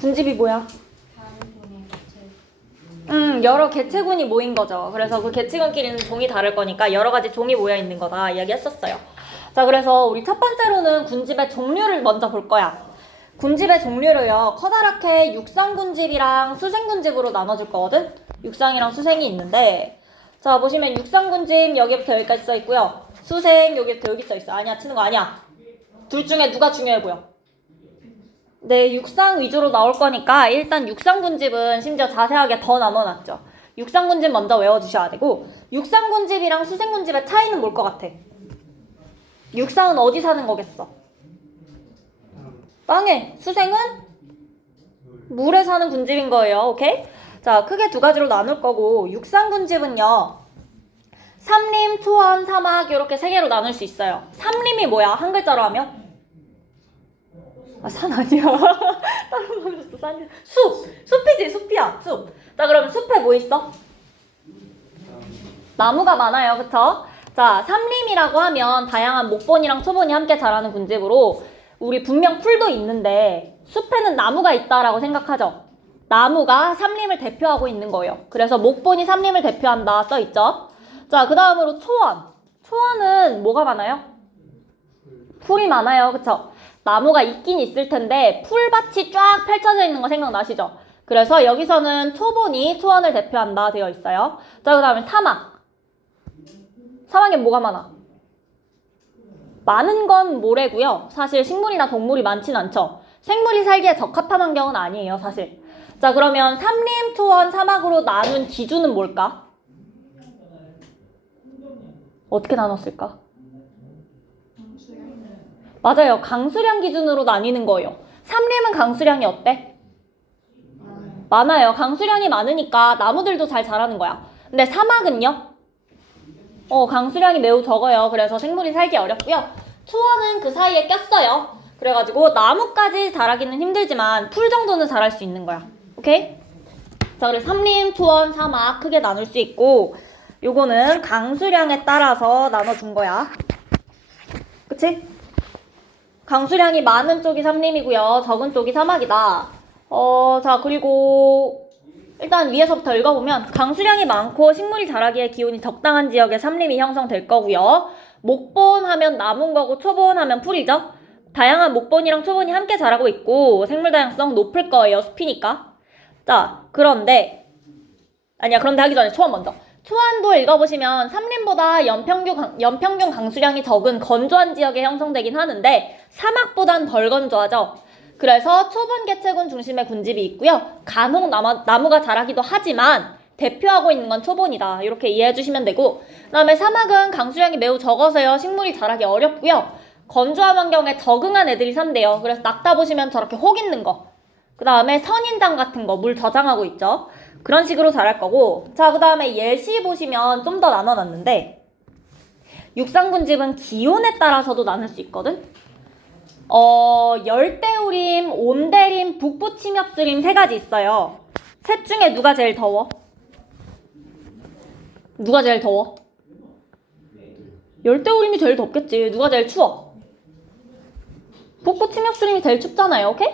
군집이 뭐야? 여러 개체군이 모인 거죠. 그래서 그 개체군끼리는 종이 다를 거니까 여러 가지 종이 모여 있는 거다 이야기했었어요. 자, 그래서 우리 첫 번째로는 군집의 종류를 먼저 볼 거야. 군집의 종류를요, 커다랗게 육상군집이랑 수생군집으로 나눠줄 거거든? 육상이랑 수생이 있는데, 자, 보시면 육상군집 여기부터 여기까지 써 있고요. 수생 여기부터 여기 써 있어. 아니야, 치는 거 아니야. 둘 중에 누가 중요해 보여? 네, 육상 위주로 나올 거니까 일단 육상군집은 심지어 자세하게 더 나눠놨죠. 육상군집 먼저 외워주셔야 되고, 육상군집이랑 수생군집의 차이는 뭘 것 같아? 육상은 어디 사는 거겠어? 땅에. 수생은 물에 사는 군집인 거예요. 오케이? 자, 크게 두 가지로 나눌 거고, 육상군집은요, 삼림, 초원, 사막 이렇게 세 개로 나눌 수 있어요. 삼림이 뭐야? 한 글자로 하면? 아, 산 아니야. 따로 말했어. 산이. 숲! 숲이지, 숲이야. 숲. 자, 그러면 숲에 뭐 있어? 나무가 많아요. 그쵸? 자, 삼림이라고 하면 다양한 목본이랑 초본이 함께 자라는 군집으로 우리 분명 풀도 있는데 숲에는 나무가 있다라고 생각하죠. 나무가 삼림을 대표하고 있는 거예요. 그래서 목본이 삼림을 대표한다 써있죠. 자, 그 다음으로 초원. 초원은 뭐가 많아요? 풀이 많아요. 그쵸? 나무가 있긴 있을 텐데 풀밭이 쫙 펼쳐져 있는 거 생각나시죠? 그래서 여기서는 초본이 초원을 대표한다 되어 있어요. 자, 그 다음에 사막. 사막에 뭐가 많아? 많은 건 모래고요. 사실 식물이나 동물이 많진 않죠. 생물이 살기에 적합한 환경은 아니에요, 사실. 자, 그러면 삼림, 초원, 사막으로 나눈 기준은 뭘까? 어떻게 나눴을까? 맞아요. 강수량 기준으로 나뉘는 거예요. 삼림은 강수량이 어때? 많아요. 강수량이 많으니까 나무들도 잘 자라는 거야. 근데 사막은요? 강수량이 매우 적어요. 그래서 생물이 살기 어렵고요. 초원은 그 사이에 꼈어요. 그래가지고 나무까지 자라기는 힘들지만 풀 정도는 자랄 수 있는 거야. 오케이? 자, 그래서 삼림, 초원, 사막 크게 나눌 수 있고, 요거는 강수량에 따라서 나눠준 거야. 그치? 강수량이 많은 쪽이 삼림이고요. 적은 쪽이 사막이다. 자, 그리고 일단 위에서부터 읽어보면 강수량이 많고 식물이 자라기에 기온이 적당한 지역에 삼림이 형성될 거고요. 목본 하면 나무인 거고 초본 하면 풀이죠. 다양한 목본이랑 초본이 함께 자라고 있고 생물 다양성 높을 거예요. 숲이니까. 자, 그런데 하기 전에 초원 먼저. 초원도 읽어보시면 삼림보다 연평균 강수량이 적은 건조한 지역에 형성되긴 하는데 사막보단 덜 건조하죠. 그래서 초본 개체군 중심의 군집이 있고요. 간혹 나무가 자라기도 하지만 대표하고 있는 건 초본이다. 이렇게 이해해 주시면 되고, 그 다음에 사막은 강수량이 매우 적어서요. 식물이 자라기 어렵고요. 건조한 환경에 적응한 애들이 산대요. 그래서 낙타 보시면 저렇게 혹 있는 거. 그 다음에 선인장 같은 거 물 저장하고 있죠. 그런 식으로 자랄 거고, 자, 그 다음에 예시 보시면 좀 더 나눠놨는데 육상군집은 기온에 따라서도 나눌 수 있거든. 열대우림, 온대림, 북부침엽수림 세 가지 있어요. 셋 중에 누가 제일 더워? 누가 제일 더워? 열대우림이 제일 덥겠지. 누가 제일 추워? 북부침엽수림이 제일 춥잖아요. 오케이?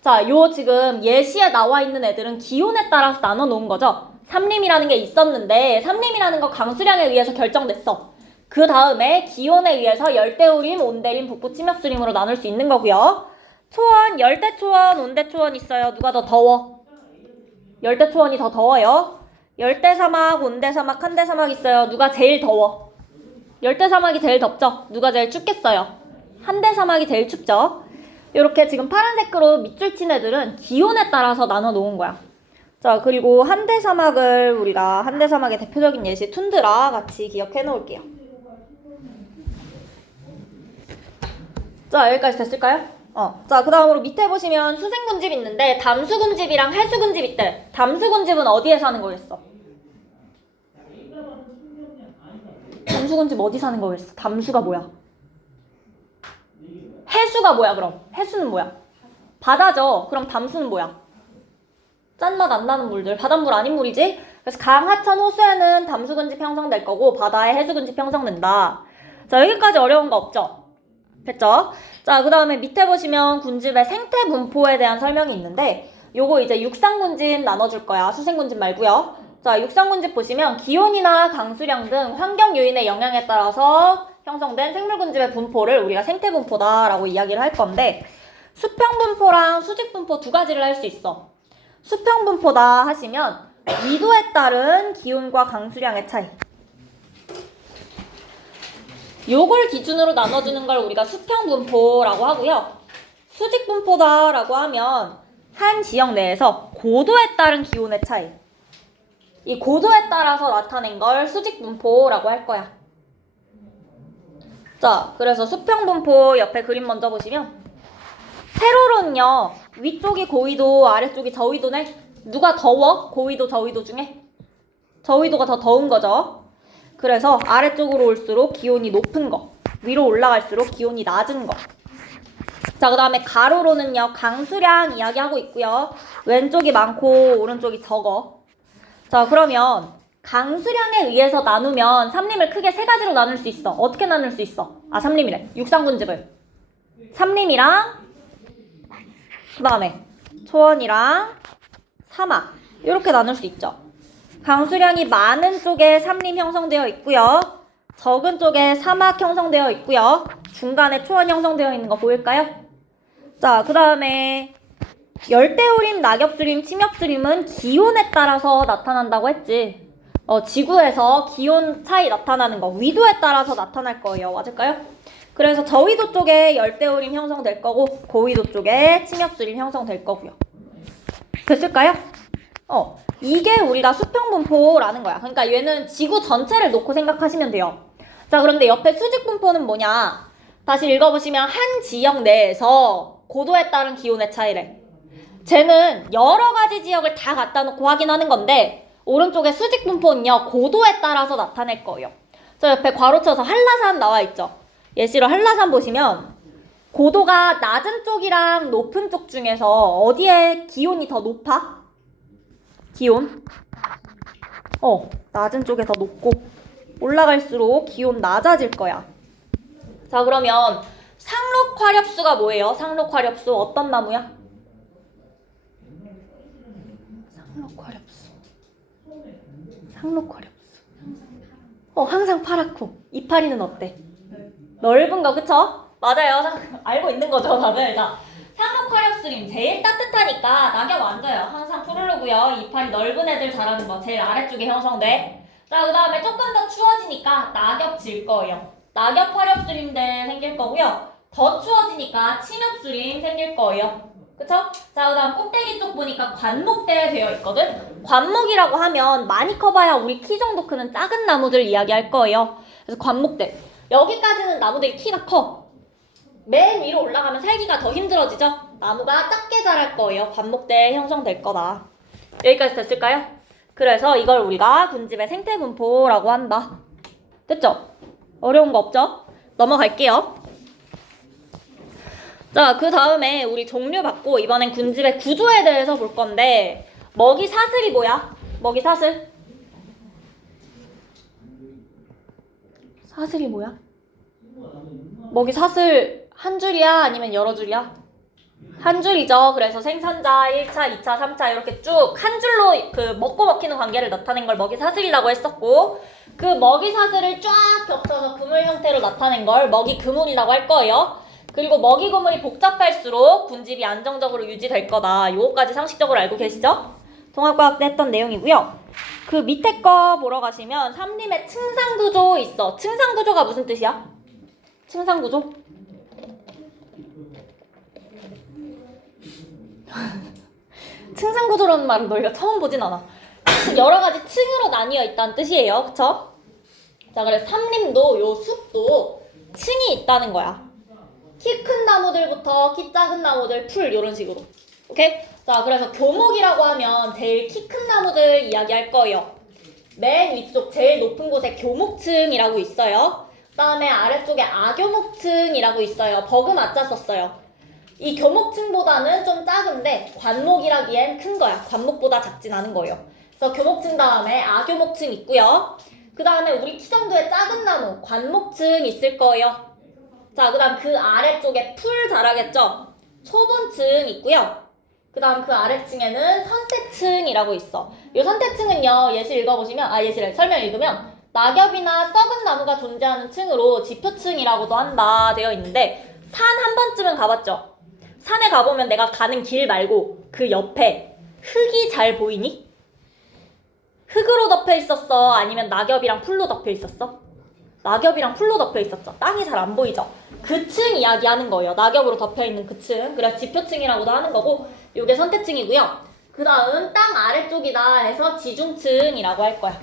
자, 요 지금 예시에 나와 있는 애들은 기온에 따라서 나눠 놓은 거죠. 삼림이라는 게 있었는데 삼림이라는 거 강수량에 의해서 결정됐어. 그 다음에 기온에 의해서 열대우림, 온대림, 북부침엽수림으로 나눌 수 있는 거고요. 초원, 열대초원, 온대초원 있어요. 누가 더 더워? 열대초원이 더 더워요. 열대사막, 온대사막, 한대사막 있어요. 누가 제일 더워? 열대사막이 제일 덥죠? 누가 제일 춥겠어요? 한대사막이 제일 춥죠? 이렇게 지금 파란색으로 밑줄 친 애들은 기온에 따라서 나눠 놓은 거야. 자, 그리고 한대사막을 우리가 한대사막의 대표적인 예시 툰드라 같이 기억해 놓을게요. 자, 여기까지 됐을까요? 자, 그 다음으로 밑에 보시면 수생군집 있는데 담수군집이랑 해수군집 있대. 담수군집은 어디에 사는 거겠어? 담수군집 어디 사는 거겠어? 담수가 뭐야? 해수가 뭐야 그럼? 해수는 뭐야? 바다죠. 그럼 담수는 뭐야? 짠맛 안 나는 물들. 바닷물 아닌 물이지? 그래서 강, 하천, 호수에는 담수군집 형성될 거고 바다에 해수군집 형성된다. 자, 여기까지 어려운 거 없죠? 됐죠? 자, 그 다음에 밑에 보시면 군집의 생태 분포에 대한 설명이 있는데 요거 이제 육상군집 나눠줄 거야. 수생군집 말고요. 자, 육상군집 보시면 기온이나 강수량 등 환경 요인의 영향에 따라서 형성된 생물군집의 분포를 우리가 생태 분포다라고 이야기를 할 건데 수평 분포랑 수직 분포 두 가지를 할 수 있어. 수평 분포다 하시면 위도에 따른 기온과 강수량의 차이. 요걸 기준으로 나눠주는 걸 우리가 수평 분포라고 하고요. 수직 분포다라고 하면 한 지역 내에서 고도에 따른 기온의 차이. 이 고도에 따라서 나타낸 걸 수직 분포라고 할 거야. 자, 그래서 수평 분포 옆에 그림 먼저 보시면 세로로는요. 위쪽이 고위도, 아래쪽이 저위도네. 누가 더워? 고위도, 저위도 중에? 저위도가 더 더운 거죠. 그래서 아래쪽으로 올수록 기온이 높은 거, 위로 올라갈수록 기온이 낮은 거. 자, 그 다음에 가로로는요. 강수량 이야기하고 있고요. 왼쪽이 많고 오른쪽이 적어. 자, 그러면 강수량에 의해서 나누면 삼림을 크게 세 가지로 나눌 수 있어. 어떻게 나눌 수 있어? 아, 삼림이래. 육상군집을. 삼림이랑 그 다음에 초원이랑 사막 이렇게 나눌 수 있죠. 강수량이 많은 쪽에 삼림 형성되어 있고요. 적은 쪽에 사막 형성되어 있고요. 중간에 초원 형성되어 있는 거 보일까요? 자, 그 다음에 열대우림, 낙엽수림, 침엽수림은 기온에 따라서 나타난다고 했지. 지구에서 기온 차이 나타나는 거 위도에 따라서 나타날 거예요. 맞을까요? 그래서 저위도 쪽에 열대우림 형성될 거고 고위도 쪽에 침엽수림 형성될 거고요. 됐을까요? 이게 우리가 수평분포라는 거야. 그러니까 얘는 지구 전체를 놓고 생각하시면 돼요. 자, 그런데 옆에 수직분포는 뭐냐? 다시 읽어보시면 한 지역 내에서 고도에 따른 기온의 차이래. 쟤는 여러 가지 지역을 다 갖다 놓고 확인하는 건데 오른쪽에 수직분포는요. 고도에 따라서 나타낼 거예요. 저 옆에 괄호쳐서 한라산 나와 있죠. 예시로 한라산 보시면 고도가 낮은 쪽이랑 높은 쪽 중에서 어디에 기온이 더 높아? 기온? 낮은 쪽에 더 높고 올라갈수록 기온 낮아질 거야. 자, 그러면 상록화렵수가 뭐예요? 상록화렵수 어떤 나무야? 상록화렵수. 항상 파랗고 이파리는 어때? 넓은 거, 그쵸? 맞아요. 알고 있는 거죠, 다들. 자, 상록화렵수림 제일 따뜻하니까 낙엽 안 져요. 항상 푸르르고요. 이파리 넓은 애들 자라는 거 제일 아래쪽에 형성돼. 자, 그 다음에 조금 더 추워지니까 낙엽 질 거예요. 낙엽 화렵수림대 생길 거고요. 더 추워지니까 침엽수림 생길 거예요. 그쵸? 자, 그 다음 꼭대기 쪽 보니까 관목대 되어 있거든? 관목이라고 하면 많이 커봐야 우리 키 정도 크는 작은 나무들 이야기할 거예요. 그래서 관목대. 여기까지는 나무들이 키가 커. 맨 위로 올라가면 살기가 더 힘들어지죠? 나무가 작게 자랄 거예요. 관목대 형성될 거다. 여기까지 됐을까요? 그래서 이걸 우리가 군집의 생태분포라고 한다. 됐죠? 어려운 거 없죠? 넘어갈게요. 자, 그 다음에 우리 종류 받고 이번엔 군집의 구조에 대해서 볼 건데 먹이 사슬이 뭐야? 먹이 사슬? 사슬이 뭐야? 먹이 사슬 한 줄이야? 아니면 여러 줄이야? 한 줄이죠. 그래서 생산자 1차, 2차, 3차 이렇게 쭉 한 줄로 그 먹고 먹히는 관계를 나타낸 걸 먹이 사슬이라고 했었고 그 먹이 사슬을 쫙 겹쳐서 그물 형태로 나타낸 걸 먹이 그물이라고 할 거예요. 그리고 먹이 그물이 복잡할수록 군집이 안정적으로 유지될 거다. 요거까지 상식적으로 알고 계시죠? 통합과학 때 했던 내용이고요. 그 밑에 거 보러 가시면 삼림의 층상구조 있어. 층상구조가 무슨 뜻이야? 층상구조? 층상구조라는 말은 너희가 처음 보진 않아. 여러 가지 층으로 나뉘어 있다는 뜻이에요. 그쵸? 자, 그래서 삼림도 요 숲도 층이 있다는 거야. 키 큰 나무들부터 키 작은 나무들 풀 이런 식으로. 오케이? 자, 그래서 교목이라고 하면 제일 키 큰 나무들 이야기할 거예요. 맨 위쪽 제일 높은 곳에 교목층이라고 있어요. 그 다음에 아래쪽에 아교목층이라고 있어요. 버그 맞자 썼어요. 이 교목층보다는 좀 작은데 관목이라기엔 큰 거야. 관목보다 작진 않은 거예요. 그래서 교목층 다음에 아교목층 있고요. 그 다음에 우리 키 정도의 작은 나무 관목층 있을 거예요. 자, 그 다음 그 아래쪽에 풀 자라겠죠? 초본층 있고요. 그 다음 그 아래층에는 선대층이라고 있어. 이 선대층은요, 예시 읽어보시면, 예시를 설명 읽으면, 낙엽이나 썩은 나무가 존재하는 층으로 지표층이라고도 한다 되어 있는데, 산 한 번쯤은 가봤죠? 산에 가보면 내가 가는 길 말고 그 옆에 흙이 잘 보이니? 흙으로 덮여 있었어? 아니면 낙엽이랑 풀로 덮여 있었어? 낙엽이랑 풀로 덮여 있었죠. 땅이 잘 안 보이죠. 그 층 이야기하는 거예요. 낙엽으로 덮여 있는 그 층. 그래서 지표층이라고도 하는 거고, 이게 선택층이고요. 그 다음 땅 아래쪽이다 해서 지중층이라고 할 거야.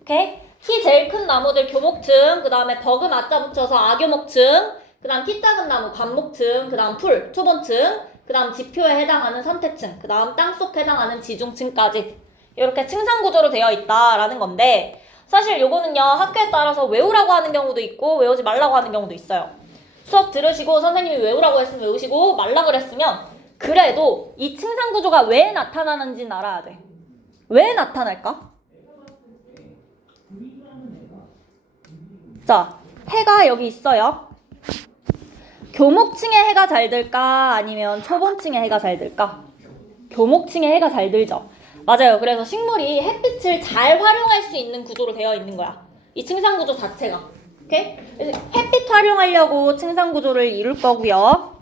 오케이? 키 제일 큰 나무들 교목층, 그 다음에 버그 맞자 붙여서 아교목층, 그 다음 키 작은 나무 관목층, 그 다음 풀 초본층, 그 다음 지표에 해당하는 선택층, 그 다음 땅속 해당하는 지중층까지 이렇게 층상 구조로 되어 있다라는 건데, 사실 요거는요, 학교에 따라서 외우라고 하는 경우도 있고 외우지 말라고 하는 경우도 있어요. 수업 들으시고 선생님이 외우라고 했으면 외우시고 말라 그랬으면 그래도 이 층상 구조가 왜 나타나는지는 알아야 돼. 왜 나타날까? 자, 해가 여기 있어요. 교목층에 해가 잘 들까? 아니면 초본층에 해가 잘 들까? 교목층에 해가 잘 들죠. 맞아요. 그래서 식물이 햇빛을 잘 활용할 수 있는 구조로 되어 있는 거야. 이 층상 구조 자체가. 오케이? 그래서 햇빛 활용하려고 층상 구조를 이룰 거고요.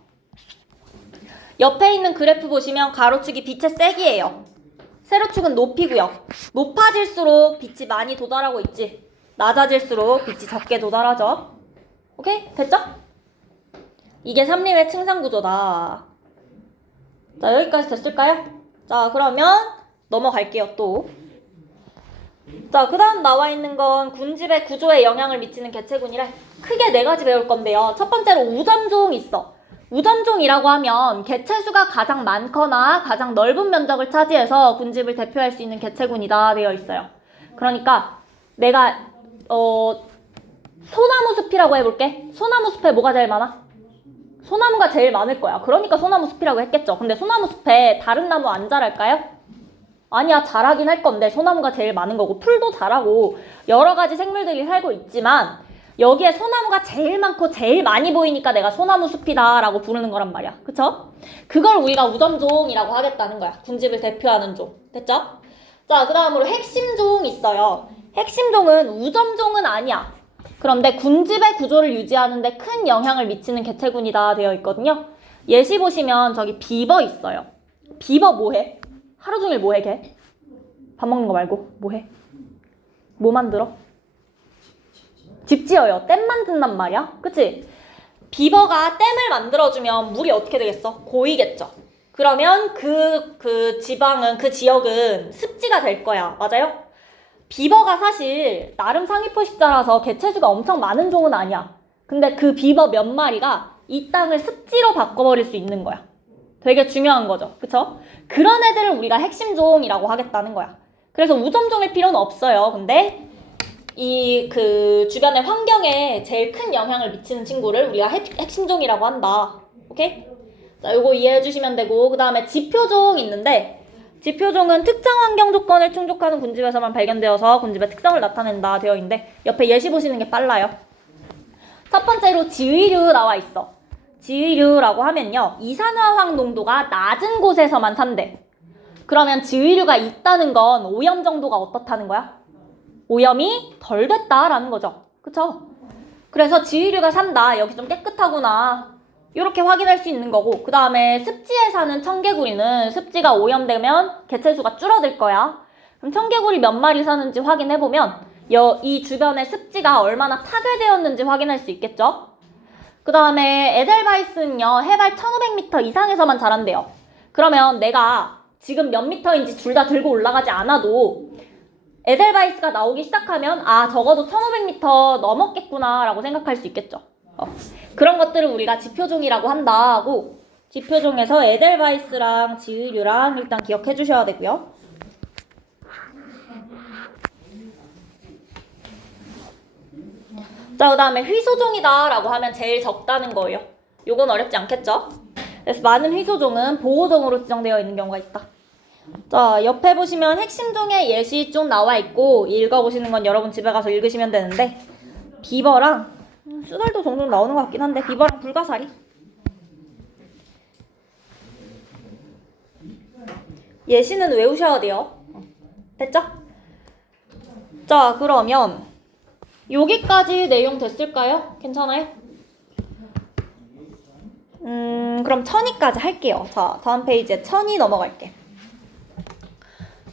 옆에 있는 그래프 보시면 가로축이 빛의 세기예요. 세로축은 높이고요. 높아질수록 빛이 많이 도달하고 있지. 낮아질수록 빛이 적게 도달하죠. 오케이? 됐죠? 이게 삼림의 층상 구조다. 자, 여기까지 됐을까요? 자, 그러면 넘어갈게요, 또. 자, 그 다음 나와 있는 건 군집의 구조에 영향을 미치는 개체군이래. 크게 4가지 배울 건데요. 첫 번째로 우점종 있어. 우점종이라고 하면 개체수가 가장 많거나 가장 넓은 면적을 차지해서 군집을 대표할 수 있는 개체군이다 되어 있어요. 그러니까 내가 소나무 숲이라고 해볼게. 소나무 숲에 뭐가 제일 많아? 소나무가 제일 많을 거야. 그러니까 소나무 숲이라고 했겠죠. 근데 소나무 숲에 다른 나무 안 자랄까요? 아니야, 자라긴 할 건데 소나무가 제일 많은 거고 풀도 자라고 여러 가지 생물들이 살고 있지만 여기에 소나무가 제일 많고 제일 많이 보이니까 내가 소나무 숲이다 라고 부르는 거란 말이야. 그쵸? 그걸 우리가 우점종이라고 하겠다는 거야. 군집을 대표하는 종. 됐죠? 자, 그 다음으로 핵심종 있어요. 핵심종은 우점종은 아니야. 그런데 군집의 구조를 유지하는 데 큰 영향을 미치는 개체군이다 되어 있거든요. 예시 보시면 저기 비버 있어요. 비버 뭐해? 하루 종일 뭐해 걔? 밥 먹는 거 말고 뭐해? 뭐 만들어? 집 지어요. 댐 만든단 말이야. 그치? 비버가 댐을 만들어주면 물이 어떻게 되겠어? 고이겠죠. 그러면 그 지방은, 그 지역은 습지가 될 거야. 맞아요? 비버가 사실 나름 상위포식자라서 개체수가 엄청 많은 종은 아니야. 근데 그 비버 몇 마리가 이 땅을 습지로 바꿔버릴 수 있는 거야. 되게 중요한 거죠. 그쵸? 그런 애들을 우리가 핵심종이라고 하겠다는 거야. 그래서 우점종일 필요는 없어요. 근데 그 주변의 환경에 제일 큰 영향을 미치는 친구를 우리가 핵심종이라고 한다. 오케이? 자, 요거 이해해 주시면 되고, 그 다음에 지표종 있는데, 지표종은 특정 환경 조건을 충족하는 군집에서만 발견되어서 군집의 특성을 나타낸다 되어 있는데, 옆에 예시 보시는 게 빨라요. 첫 번째로 지위류 나와 있어. 지위류라고 하면요, 이산화황 농도가 낮은 곳에서만 산대. 그러면 지위류가 있다는 건 오염 정도가 어떻다는 거야? 오염이 덜 됐다라는 거죠. 그쵸? 그래서 지위류가 산다. 여기 좀 깨끗하구나. 이렇게 확인할 수 있는 거고, 그 다음에 습지에 사는 청개구리는 습지가 오염되면 개체수가 줄어들 거야. 그럼 청개구리 몇 마리 사는지 확인해보면 이 주변에 습지가 얼마나 파괴되었는지 확인할 수 있겠죠? 그 다음에 에델바이스는요, 해발 1500m 이상에서만 자란대요. 그러면 내가 지금 몇 미터인지 둘 다 들고 올라가지 않아도 에델바이스가 나오기 시작하면 적어도 1500m 넘었겠구나 라고 생각할 수 있겠죠. 그런 것들을 우리가 지표종이라고 한다 하고, 지표종에서 에델바이스랑 지위류랑 일단 기억해 주셔야 되고요. 자, 그 다음에 휘소종이다 라고 하면 제일 적다는 거예요. 요건 어렵지 않겠죠? 그래서 많은 휘소종은 보호종으로 지정되어 있는 경우가 있다. 자, 옆에 보시면 핵심종의 예시 쭉 나와 있고, 읽어보시는 건 여러분 집에 가서 읽으시면 되는데, 비버랑 수달도 종종 나오는 것 같긴 한데 비바랑 불가사리. 예시는 외우셔야 돼요. 됐죠? 자, 그러면 여기까지 내용 됐을까요? 괜찮아요? 그럼 천이까지 할게요. 자, 다음 페이지에 천이 넘어갈게.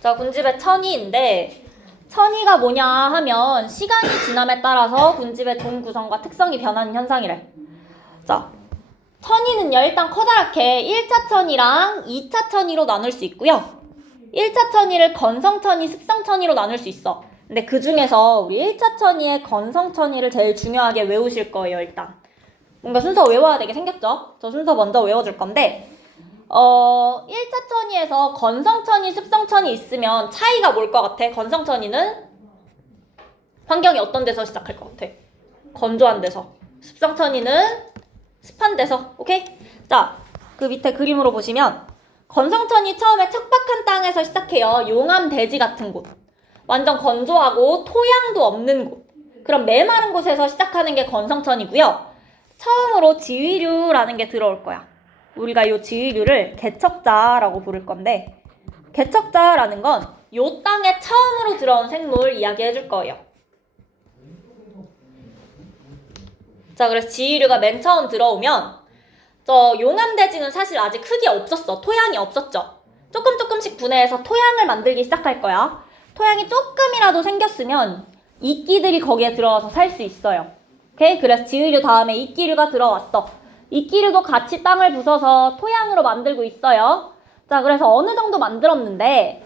자, 군집의 천이인데 천이가 뭐냐 하면 시간이 지남에 따라서 군집의 종 구성과 특성이 변하는 현상이래. 자, 천이는요 일단 커다랗게 1차 천이랑 2차 천이로 나눌 수 있고요. 1차 천이를 건성천이, 습성천이로 나눌 수 있어. 근데 그 중에서 우리 1차 천이의 건성천이를 제일 중요하게 외우실 거예요. 일단 뭔가 순서 외워야 되게 생겼죠? 저 순서 먼저 외워줄 건데 1차 천이에서 건성천이, 습성천이 있으면 차이가 뭘 것 같아? 건성천이는 환경이 어떤 데서 시작할 것 같아? 건조한 데서. 습성천이는 습한 데서. 오케이? 자, 그 밑에 그림으로 보시면 건성천이 처음에 척박한 땅에서 시작해요. 용암 대지 같은 곳. 완전 건조하고 토양도 없는 곳. 그럼 메마른 곳에서 시작하는 게 건성천이고요. 처음으로 지위류라는 게 들어올 거야. 우리가 이 지위류를 개척자라고 부를 건데 개척자라는 건 이 땅에 처음으로 들어온 생물 이야기해 줄 거예요. 자, 그래서 지위류가 맨 처음 들어오면 저 용암대지는 사실 아직 흙이 없었어. 토양이 없었죠. 조금씩 분해해서 토양을 만들기 시작할 거야. 토양이 조금이라도 생겼으면 이끼들이 거기에 들어와서 살 수 있어요. 오케이? 그래서 지위류 다음에 이끼류가 들어왔어. 이끼류도 같이 땅을 부숴서 토양으로 만들고 있어요. 자, 그래서 어느 정도 만들었는데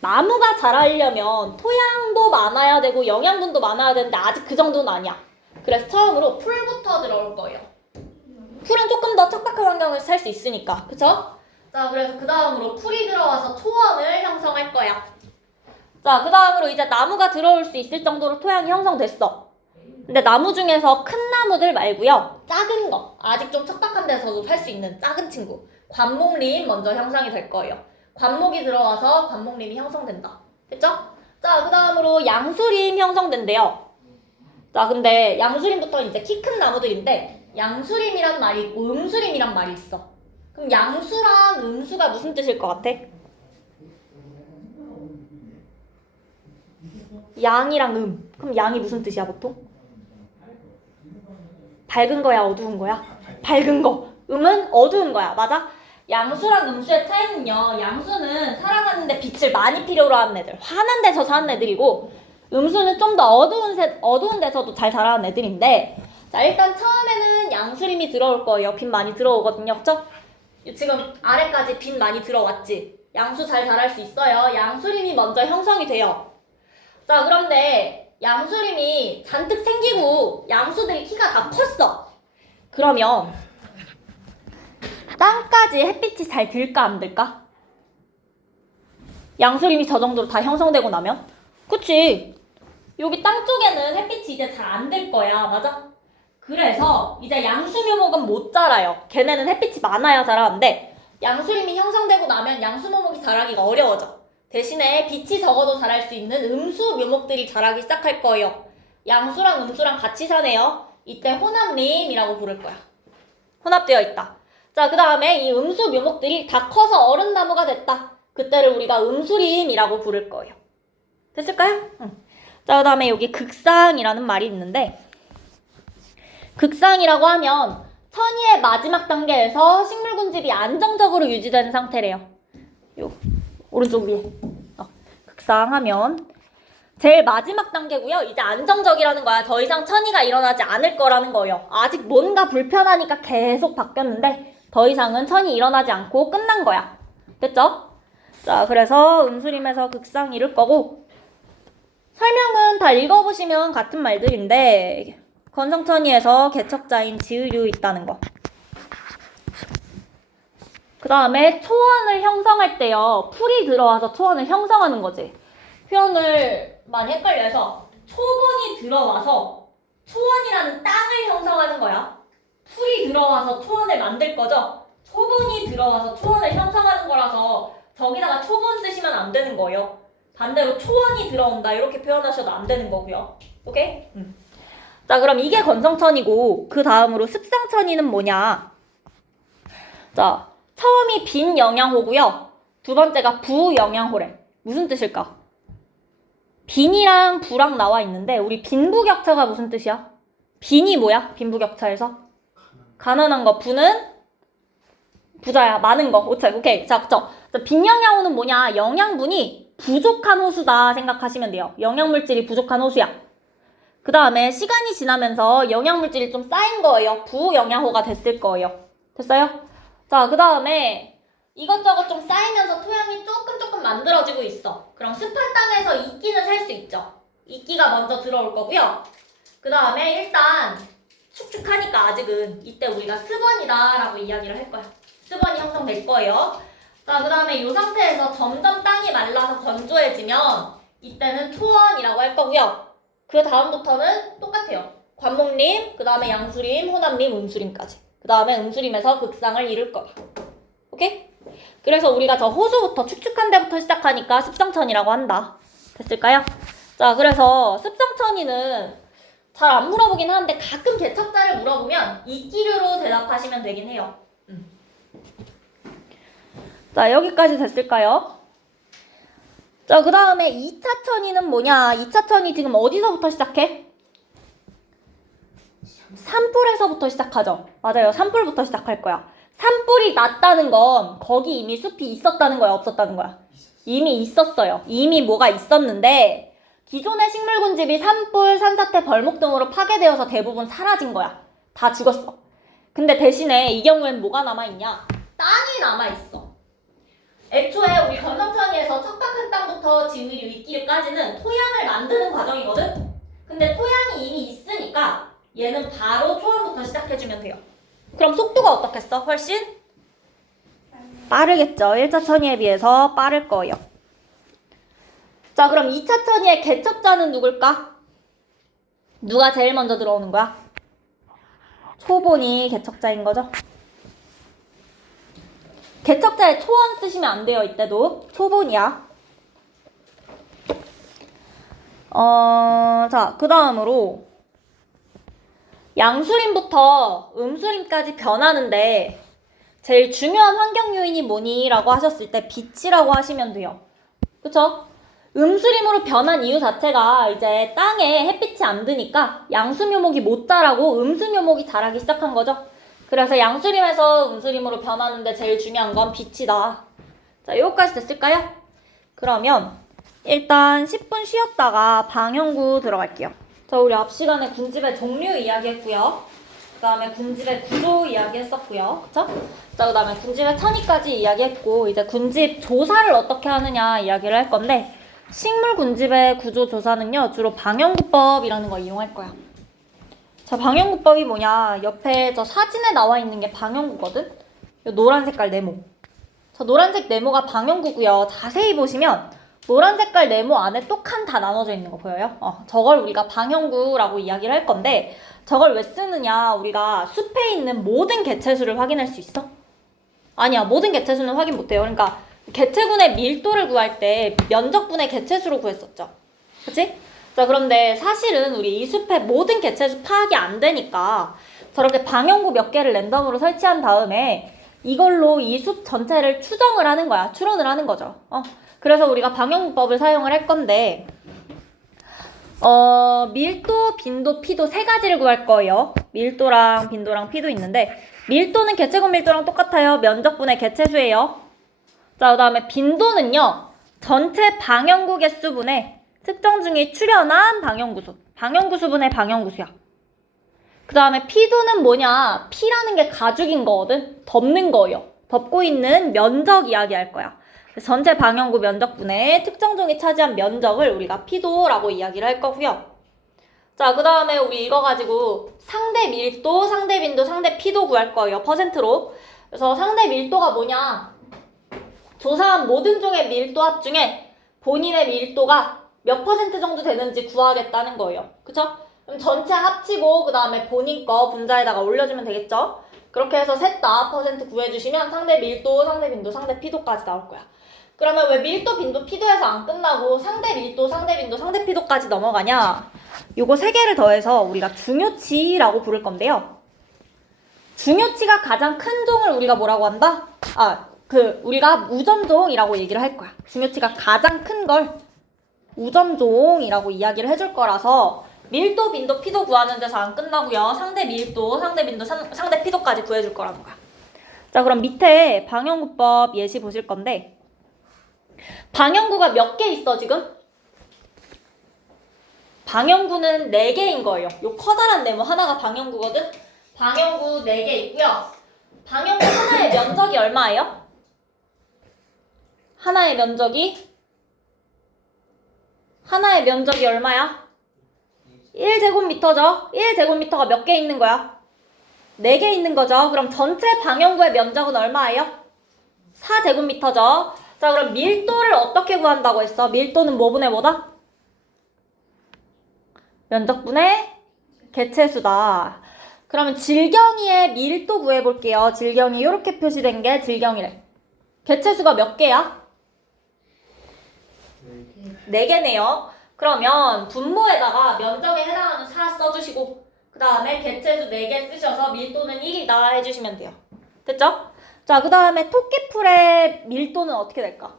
나무가 자라려면 토양도 많아야 되고 영양분도 많아야 되는데 아직 그 정도는 아니야. 그래서 처음으로 풀부터 들어올 거예요. 풀은 조금 더 척박한 환경에서 살 수 있으니까. 그쵸? 자, 그래서 그 다음으로 풀이 들어와서 초원을 형성할 거야. 자, 그 다음으로 이제 나무가 들어올 수 있을 정도로 토양이 형성됐어. 근데 나무 중에서 큰 나무들 말고요. 작은 거. 아직 좀 척박한 데서도 살 수 있는 작은 친구. 관목림 먼저 형성이 될 거예요. 관목이 들어와서 관목림이 형성된다. 됐죠? 자, 그 다음으로 양수림 형성된대요. 자, 근데 양수림부터 이제 키 큰 나무들인데 양수림이란 말이 있고 음수림이란 말이 있어. 그럼 양수랑 음수가 무슨 뜻일 것 같아? 양이랑 그럼 양이 무슨 뜻이야 보통? 밝은 거야 어두운 거야? 밝은 거. 음은 어두운 거야. 맞아? 양수랑 음수의 차이는요. 양수는 살아가는데 빛을 많이 필요로 하는 애들. 환한 데서 사는 애들이고 음수는 좀 더 어두운 데서도 잘 자라는 애들인데 자, 일단 처음에는 양수림이 들어올 거예요. 빛 많이 들어오거든요. 그쵸? 지금 아래까지 빛 많이 들어왔지? 양수 잘 자랄 수 있어요. 양수림이 먼저 형성이 돼요. 자, 그런데 양수림이 잔뜩 생기고 양수들이 키가 다 컸어. 그러면 땅까지 햇빛이 잘 들까 안 들까? 양수림이 저 정도로 다 형성되고 나면? 그치? 여기 땅 쪽에는 햇빛이 이제 잘 안 들 거야. 맞아? 그래서 이제 양수묘목은 못 자라요. 걔네는 햇빛이 많아야 자라는데 양수림이 형성되고 나면 양수묘목이 자라기가 어려워져. 대신에 빛이 적어도 자랄 수 있는 음수묘목들이 자라기 시작할 거예요. 양수랑 음수랑 같이 사네요. 이때 혼합림이라고 부를 거야. 혼합되어 있다. 자, 그 다음에 이 음수묘목들이 다 커서 어른나무가 됐다. 그때를 우리가 음수림이라고 부를 거예요. 됐을까요? 응. 자, 그 다음에 여기 극상이라는 말이 있는데 극상이라고 하면 천이의 마지막 단계에서 식물군집이 안정적으로 유지되는 상태래요. 요 오른쪽 위에 극상하면 제일 마지막 단계고요. 이제 안정적이라는 거야. 더 이상 천이가 일어나지 않을 거라는 거예요. 아직 뭔가 불편하니까 계속 바뀌었는데 더 이상은 천이 일어나지 않고 끝난 거야. 됐죠? 자, 그래서 음수림에서 극상 이룰 거고 설명은 다 읽어보시면 같은 말들인데 건성천이에서 개척자인 지의류 있다는 거. 그 다음에 초원을 형성할 때요. 풀이 들어와서 초원을 형성하는 거지. 표현을 많이 헷갈려서 초본이 들어와서 초원이라는 땅을 형성하는 거야. 풀이 들어와서 초원을 만들 거죠. 초본이 들어와서 초원을 형성하는 거라서 저기다가 초본 쓰시면 안 되는 거예요. 반대로 초원이 들어온다 이렇게 표현하셔도 안 되는 거고요. 오케이? 자, 그럼 이게 건성천이고 그 다음으로 습성천이는 뭐냐? 자, 처음이 빈영양호고요. 두 번째가 부영양호래. 무슨 뜻일까? 빈이랑 부랑 나와 있는데 우리 빈부격차가 무슨 뜻이야? 빈이 뭐야? 빈부격차에서? 가난한 거. 부는 부자야. 많은 거. 오케이. 자, 그쵸? 빈영양호는 뭐냐? 영양분이 부족한 호수다 생각하시면 돼요. 영양물질이 부족한 호수야. 그 다음에 시간이 지나면서 영양물질이 좀 쌓인 거예요. 부영양호가 됐을 거예요. 됐어요? 자, 그 다음에 이것저것 좀 쌓이면서 토양이 조금 만들어지고 있어. 그럼 습한 땅에서 이끼는 살 수 있죠. 이끼가 먼저 들어올 거고요. 그 다음에 일단 축축하니까 아직은 이때 우리가 스번이다 라고 이야기를 할 거야. 스번이 형성될 거예요. 자, 그 다음에 이 상태에서 점점 땅이 말라서 건조해지면 이때는 초원이라고 할 거고요. 그 다음부터는 똑같아요. 관목림, 그 다음에 양수림, 호남림, 음수림까지. 그 다음에 음수림에서 극상을 이룰 거야. 오케이? 그래서 우리가 저 호수부터 축축한 데부터 시작하니까 습성천이라고 한다. 됐을까요? 자, 그래서 습성천이는 잘 안 물어보긴 하는데 가끔 개척자를 물어보면 이끼류로 대답하시면 되긴 해요. 자, 여기까지 됐을까요? 자, 그 다음에 2차 천이는 뭐냐? 2차 천이 지금 어디서부터 시작해? 산불에서부터 시작하죠. 맞아요. 산불부터 시작할 거야. 산불이 났다는 건 거기 이미 숲이 있었다는 거야, 없었다는 거야? 이미 있었어요. 이미 뭐가 있었는데 기존의 식물군집이 산불, 산사태, 벌목 등으로 파괴되어서 대부분 사라진 거야. 다 죽었어. 근데 대신에 이 경우엔 뭐가 남아있냐? 땅이 남아있어. 애초에 우리 건성천이에서 척박한 땅부터 지위류, 이끼류까지는 토양을 만드는 과정이거든? 근데 토양이 이미 있으니까 얘는 바로 초원부터 시작해주면 돼요. 그럼 속도가 어떻겠어? 훨씬? 빠르겠죠. 1차 천이에 비해서 빠를 거예요. 자, 그럼 2차 천이의 개척자는 누굴까? 누가 제일 먼저 들어오는 거야? 초본이 개척자인 거죠. 개척자에 초원 쓰시면 안 돼요. 이때도 초본이야. 자, 그 다음으로 양수림부터 음수림까지 변하는데 제일 중요한 환경 요인이 뭐니? 라고 하셨을 때 빛이라고 하시면 돼요. 그쵸? 음수림으로 변한 이유 자체가 이제 땅에 햇빛이 안 드니까 양수묘목이 못 자라고 음수묘목이 자라기 시작한 거죠. 그래서 양수림에서 음수림으로 변하는데 제일 중요한 건 빛이다. 자, 여기까지 됐을까요? 그러면 일단 10분 쉬었다가 방형구 들어갈게요. 자, 우리 앞 시간에 군집의 종류 이야기했고요. 그 다음에 군집의 구조 이야기했었고요. 그쵸? 자, 그 다음에 군집의 천이까지 이야기했고 이제 군집 조사를 어떻게 하느냐 이야기를 할 건데 식물 군집의 구조 조사는요 주로 방형구법이라는 거 이용할 거야. 자, 방형구법이 뭐냐? 옆에 저 사진에 나와 있는 게 방형구거든? 이 노란 색깔 네모. 저 노란색 네모가 방형구고요. 자세히 보시면 노란 색깔 네모 안에 또 칸 다 나눠져 있는 거 보여요? 저걸 우리가 방형구라고 이야기를 할 건데 저걸 왜 쓰느냐? 우리가 숲에 있는 모든 개체수를 확인할 수 있어? 아니야, 모든 개체수는 확인 못해요. 그러니까 개체군의 밀도를 구할 때 면적분의 개체수로 구했었죠. 그치? 자, 그런데 사실은 우리 이 숲의 모든 개체수 파악이 안 되니까 저렇게 방형구 몇 개를 랜덤으로 설치한 다음에 이걸로 이 숲 전체를 추정을 하는 거야. 추론을 하는 거죠. 그래서 우리가 방형구법을 사용을 할 건데 밀도, 빈도, 피도 세 가지를 구할 거예요. 밀도랑 빈도랑 피도 있는데 밀도는 개체군 밀도랑 똑같아요. 면적분의 개체수예요. 자, 그 다음에 빈도는요. 전체 방형구 개수분의 특정 중에 출현한 방형구수. 방형구수분의 방형구수야. 그 다음에 피도는 뭐냐? 피라는 게 가죽인 거거든. 덮는 거예요. 덮고 있는 면적 이야기할 거야. 전체 방형구 면적분의 특정 종이 차지한 면적을 우리가 피도라고 이야기를 할 거고요. 자, 그 다음에 우리 이거 가지고 상대 밀도, 상대 빈도, 상대 피도 구할 거예요. 퍼센트로. 그래서 상대 밀도가 뭐냐? 조사한 모든 종의 밀도 합 중에 본인의 밀도가 몇 퍼센트 정도 되는지 구하겠다는 거예요. 그쵸? 그럼 전체 합치고 그 다음에 본인 거 분자에다가 올려주면 되겠죠? 그렇게 해서 셋 다 퍼센트 구해주시면 상대 밀도, 상대 빈도, 상대 피도까지 나올 거야. 그러면 왜 밀도, 빈도, 피도에서 안 끝나고 상대 밀도, 상대 빈도, 상대 피도까지 넘어가냐? 요거 세 개를 더해서 우리가 중요치라고 부를 건데요. 중요치가 가장 큰 종을 우리가 뭐라고 한다? 우리가 우점종이라고 얘기를 할 거야. 중요치가 가장 큰 걸 우점종이라고 이야기를 해줄 거라서 밀도, 빈도, 피도 구하는 데서 안 끝나고요. 상대 밀도, 상대 빈도, 상대 피도까지 구해줄 거라는 거야. 자, 그럼 밑에 방형구법 예시 보실 건데 방형구가 몇 개 있어 지금? 방형구는 4개인 거예요. 요 커다란 네모 하나가 방형구거든? 방형구 4개 있고요. 방형구 하나의 면적이 얼마예요? 하나의 면적이 얼마야? 1제곱미터죠? 1제곱미터가 몇 개 있는 거야? 4개 있는 거죠? 그럼 전체 방형구의 면적은 얼마예요? 4제곱미터죠? 자, 그럼 밀도를 어떻게 구한다고 했어? 밀도는 뭐분의 뭐다? 면적분의 개체수다. 그러면 질경이의 밀도 구해볼게요. 질경이 이렇게 표시된 게 질경이래. 개체수가 몇 개야? 4개네요. 그러면 분모에다가 면적에 해당하는 4 써주시고 그 다음에 개체수 4개 쓰셔서 밀도는 1이다 해주시면 돼요. 됐죠? 자, 그 다음에 토끼풀의 밀도는 어떻게 될까?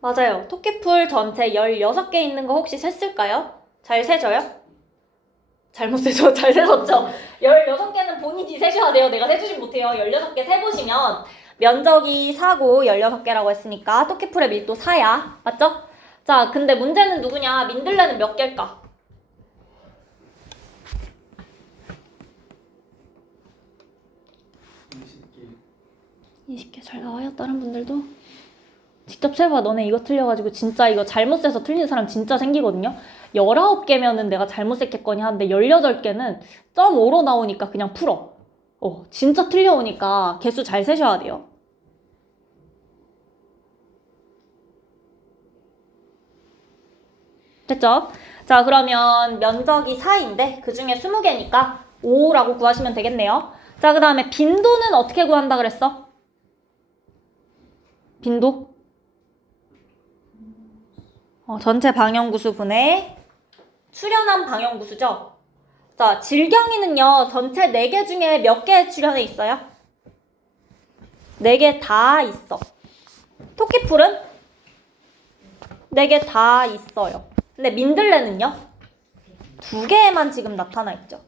맞아요. 토끼풀 전체 16개 있는 거 혹시 셌을까요? 잘 세져요? 잘못 세죠? 잘 세졌죠? 16개는 본인이 세셔야 돼요. 내가 세주진 못해요. 16개 세보시면 면적이 4고 16개라고 했으니까 토끼풀의 밀도 4야. 맞죠? 자, 근데 문제는 누구냐? 민들레는 몇 개일까? 20개 잘 나와요? 다른 분들도? 직접 세봐. 너네 이거 틀려가지고 진짜 이거 잘못 세서 틀리는 사람 진짜 생기거든요. 19개면은 내가 잘못 셌겠거니 하는데 18개는 0.5로 나오니까 그냥 풀어. 진짜 틀려오니까 개수 잘 세셔야 돼요. 됐죠? 자, 그러면 면적이 4인데 그 중에 20개니까 5라고 구하시면 되겠네요. 자, 그 다음에 빈도는 어떻게 구한다 그랬어? 빈도? 전체 방형구수 분의 출현한 방형구수죠? 자, 질경이는요, 전체 4개 중에 몇 개 출현해 있어요? 4개 다 있어. 토끼풀은 4개 다 있어요. 근데 민들레는요? 2개에만 지금 나타나 있죠.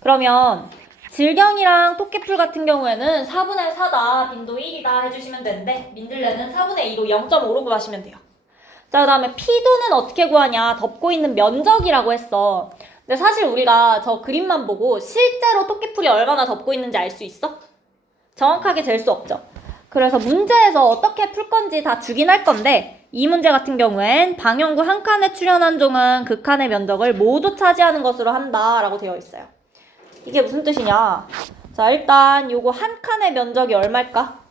그러면 질경이랑 토끼풀 같은 경우에는 4분의 4다, 빈도 1이다 해주시면 되는데 민들레는 4분의 2로 0.5로 구하시면 돼요. 자, 그 다음에 피도는 어떻게 구하냐? 덮고 있는 면적이라고 했어. 근데 사실 우리가 저 그림만 보고 실제로 토끼풀이 얼마나 덮고 있는지 알 수 있어? 정확하게 잴 수 없죠. 그래서 문제에서 어떻게 풀 건지 다 주긴 할 건데 이 문제 같은 경우엔 방형구 한 칸에 출현한 종은 그 칸의 면적을 모두 차지하는 것으로 한다라고 되어 있어요. 이게 무슨 뜻이냐? 자, 일단 요거 한 칸의 면적이 얼마일까?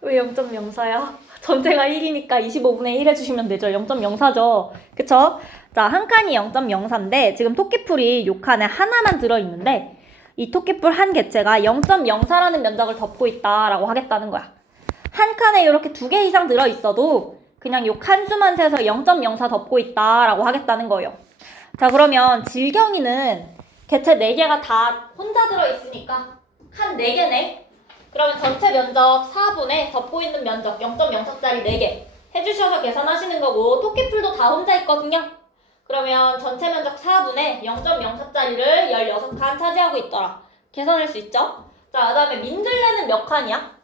왜 0.04야? 전체가 1이니까 25분의 1 해주시면 되죠. 0.04죠. 그쵸? 자, 한 칸이 0.04인데 지금 토끼풀이 요 칸에 하나만 들어있는데 이 토끼풀 한 개체가 0.04라는 면적을 덮고 있다라고 하겠다는 거야. 한 칸에 이렇게 2개 이상 들어있어도 그냥 요 칸수만 세서 0.04 덮고 있다라고 하겠다는 거예요. 자, 그러면 질경이는 개체 4개가 다 혼자 들어있으니까 한 4개네. 그러면 전체 면적 4분의 덮고 있는 면적 0.04짜리 4개 해주셔서 계산하시는 거고 토끼풀도 다 혼자 있거든요. 그러면 전체 면적 4분의 0.04짜리를 16칸 차지하고 있더라. 계산할 수 있죠? 자, 그 다음에 민들레는 몇 칸이야?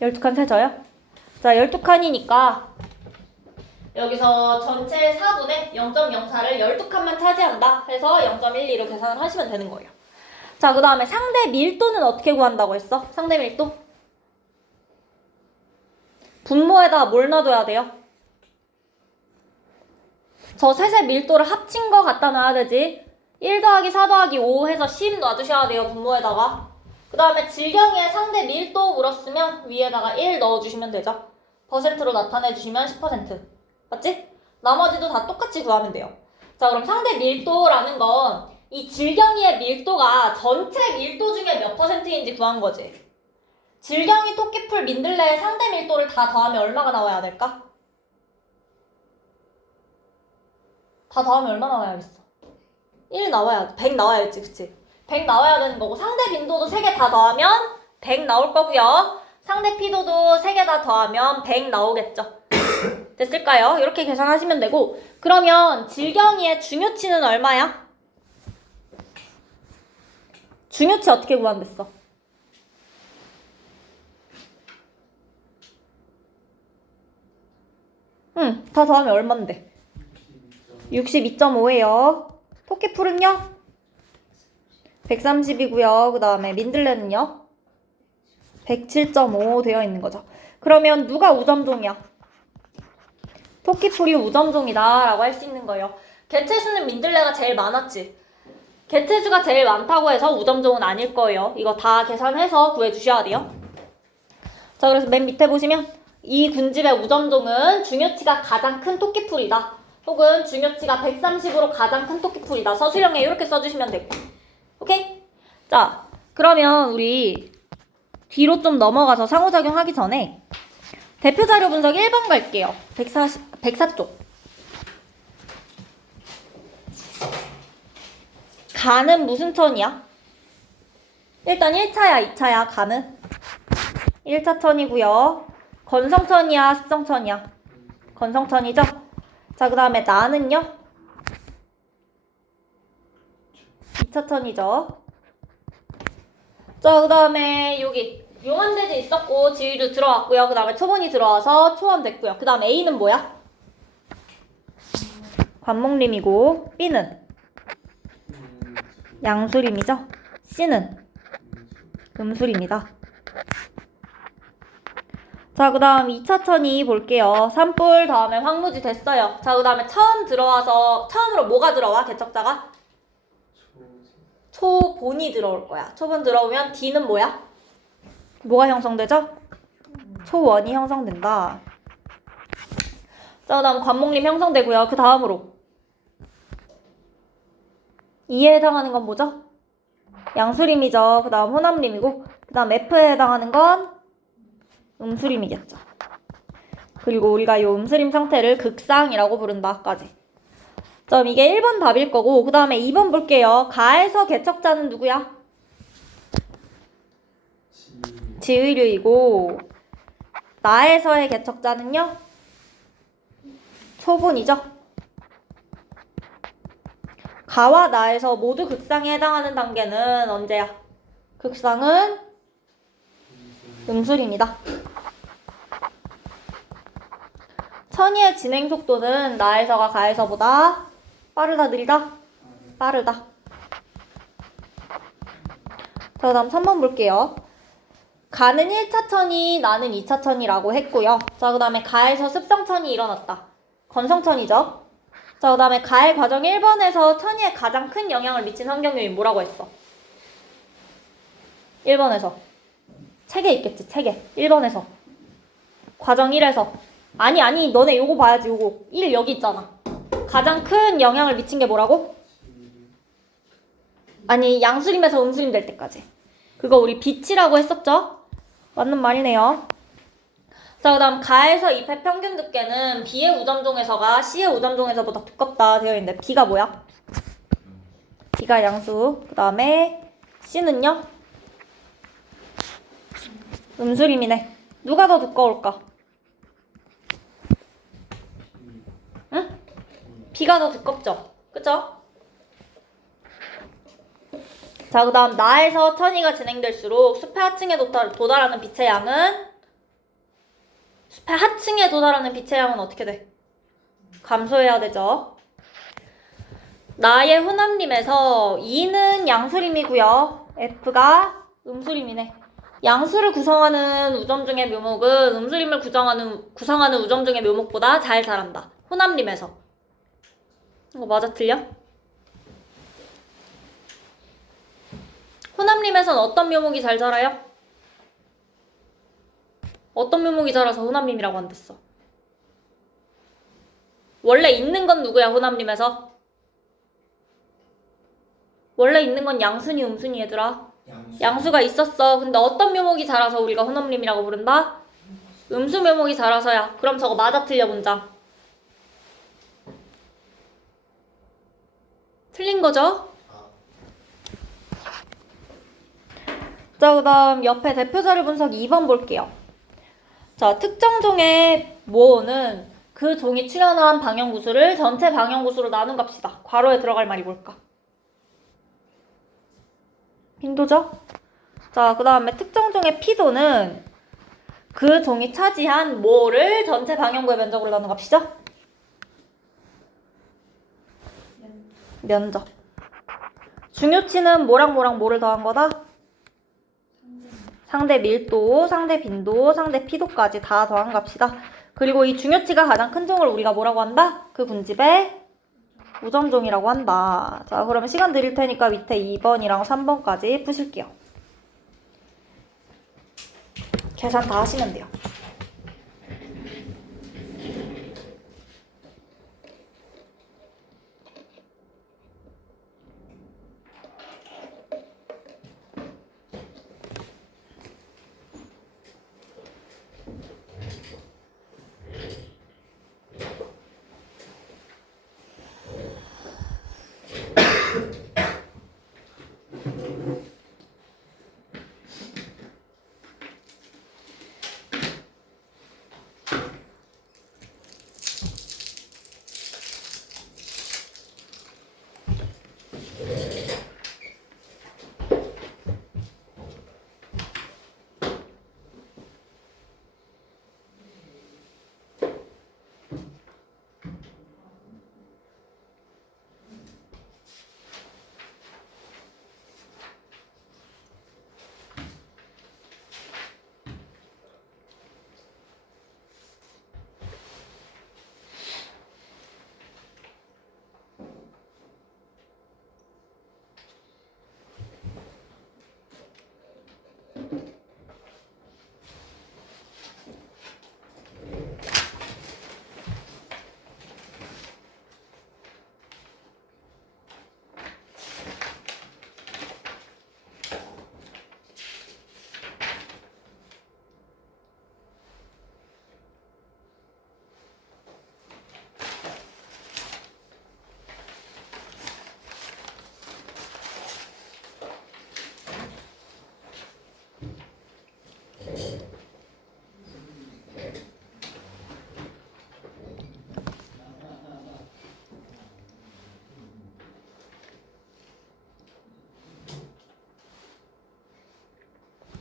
12칸 세져요? 자, 12칸이니까 여기서 전체 4분의 0.04를 12칸만 차지한다 해서 0.12로 계산을 하시면 되는 거예요. 자, 그 다음에 상대 밀도는 어떻게 구한다고 했어? 상대 밀도? 분모에다가 뭘 놔둬야 돼요? 저 셋의 밀도를 합친 거 갖다 놔야 되지. 1 더하기 4 더하기 5 해서 10 놔주셔야 돼요, 분모에다가. 그 다음에 질경의 상대 밀도 물었으면 위에다가 1 넣어주시면 되죠. 퍼센트로 나타내주시면 10%. 맞지? 나머지도 다 똑같이 구하면 돼요. 자, 그럼 상대 밀도라는 건 이 질경이의 밀도가 전체 밀도 중에 몇 퍼센트인지 구한 거지. 질경이, 토끼풀, 민들레의 상대 밀도를 다 더하면 얼마가 나와야 될까? 다 더하면 얼마 나와야겠어? 1 나와야 돼. 100 나와야지, 그치? 100 나와야 되는 거고, 상대 빈도도 3개 다 더하면 100 나올 거고요. 상대 피도도 3개 다 더하면 100 나오겠죠. 됐을까요? 이렇게 계산하시면 되고, 그러면 질경이의 중요치는 얼마야? 중요치 어떻게 구한댔어? 다 더하면 얼만데? 62.5예요. 토끼풀은요? 130이고요. 그 다음에 민들레는요? 107.5 되어 있는 거죠. 그러면 누가 우점종이야? 토끼풀이 우점종이다 라고 할 수 있는 거예요. 개체수는 민들레가 제일 많았지. 개체수가 제일 많다고 해서 우점종은 아닐 거예요. 이거 다 계산해서 구해주셔야 돼요. 자, 그래서 맨 밑에 보시면 이 군집의 우점종은 중요치가 가장 큰 토끼풀이다. 혹은 중요치가 130으로 가장 큰 토끼풀이다. 서술형에 이렇게 써주시면 되고. 오케이? 자, 그러면 우리 뒤로 좀 넘어가서 상호작용하기 전에 대표자료 분석 1번 갈게요. 104쪽. 가는 무슨 천이야? 일단 1차야, 2차야, 가는? 1차 천이고요. 건성천이야, 습성천이야? 건성천이죠? 자, 그 다음에 나는요? 2차 천이죠. 자, 그 다음에 여기 용암대지 있었고 지위도 들어왔고요. 그 다음에 초본이 들어와서 초원 됐고요. 그 다음 A는 뭐야? 관목림이고 B는 양수림이죠. C는 음수림이다. 자, 그 다음 2차 천이 볼게요. 산불 다음에 황무지 됐어요. 자, 그 다음에 처음 들어와서 처음으로 뭐가 들어와? 개척자가? 초본이 들어올 거야. 초본 들어오면 D는 뭐야? 뭐가 형성되죠? 초원이 형성된다. 자, 그 다음 관목림 형성되고요. 그 다음으로 2에 해당하는 건 뭐죠? 양수림이죠. 그 다음 호남림이고 그 다음 F에 해당하는 건 음수림이겠죠. 그리고 우리가 이 음수림 상태를 극상이라고 부른다까지. 그럼 이게 1번 답일 거고 그 다음에 2번 볼게요. 가에서 개척자는 누구야? 지의류이고 나에서의 개척자는요? 초본이죠. 가와 나에서 모두 극상에 해당하는 단계는 언제야? 극상은 음술입니다. 천이의 진행 속도는 나에서가 가에서보다 빠르다, 느리다? 빠르다. 자, 그 다음 3번 볼게요. 가는 1차 천이 나는 2차 천이라고 했고요. 자, 그 다음에 가에서 습성천이 일어났다. 건성천이죠. 자, 그 다음에 가의 과정 1번에서 천이에 가장 큰 영향을 미친 환경요인 뭐라고 했어? 1번에서. 책에 있겠지, 책에. 1번에서. 과정 1에서. 아니, 너네 요거 봐야지, 요거. 1 여기 있잖아. 가장 큰 영향을 미친 게 뭐라고? 아니, 양수림에서 음수림 될 때까지. 그거 우리 빛이라고 했었죠? 맞는 말이네요. 자, 그 다음 가에서 잎의 평균 두께는 B의 우점종에서가 C의 우점종에서보다 두껍다 되어 있는데 B가 뭐야? B가 양수. 그 다음에 C는요? 음수림이네. 누가 더 두꺼울까? 응? B가 더 두껍죠? 그쵸? 자, 그 다음 나에서 천이가 진행될수록 숲의 하층에 도달하는 빛의 양은 숲의 하층에 도달하는 빛의 양은 어떻게 돼? 감소해야 되죠. 나의 호남림에서 2는 양수림이고요. F가 음수림이네. 양수를 구성하는 우점중의 묘목은 음수림을 구성하는 우점중의 묘목보다 잘 자란다. 호남림에서. 이거 맞아, 틀려? 호남림에선 어떤 묘목이 잘 자라요? 어떤 묘목이 자라서 호남림이라고 안 됐어? 원래 있는 건 누구야, 호남림에서? 원래 있는 건 양순이, 음순이 얘들아. 양수가 있었어. 근데 어떤 묘목이 자라서 우리가 호남림이라고 부른다? 음수 묘목이 자라서야. 그럼 저거 맞아 틀려 문장? 틀린 거죠? 자, 그 다음 옆에 대표자료 분석 2번 볼게요. 자, 특정 종의 모어는 그 종이 출현한 방형구수를 전체 방형구수로 나눈 값이다. 괄호에 들어갈 말이 뭘까? 빈도죠? 자, 그 다음에 특정 종의 피도는 그 종이 차지한 모어를 전체 방형구의 면적으로 나눈 값이죠? 면적. 중요치는 뭐랑 뭐를 더한 거다? 상대 밀도, 상대 빈도, 상대 피도까지 다 더한 값이다. 그리고 이 중요치가 가장 큰 종을 우리가 뭐라고 한다? 그 군집의 우점종이라고 한다. 자, 그러면 시간 드릴 테니까 밑에 2번이랑 3번까지 푸실게요. 계산 다 하시면 돼요.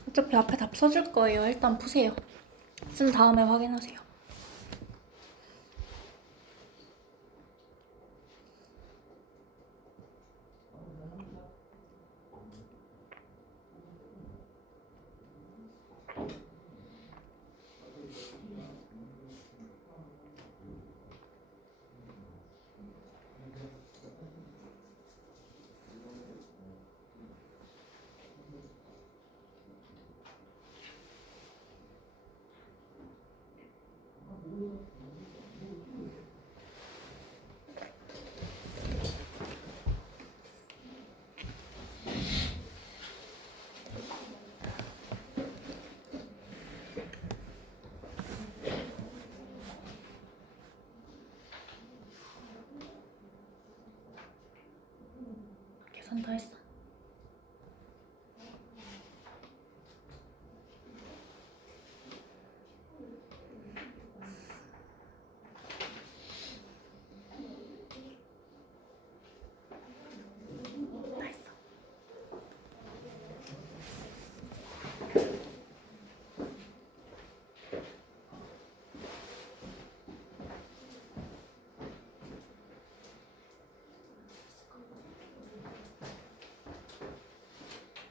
어차피 앞에 답 써줄 거예요. 일단 푸세요. 쓴 다음에 확인하세요. 계산 다 했어. 다 했어.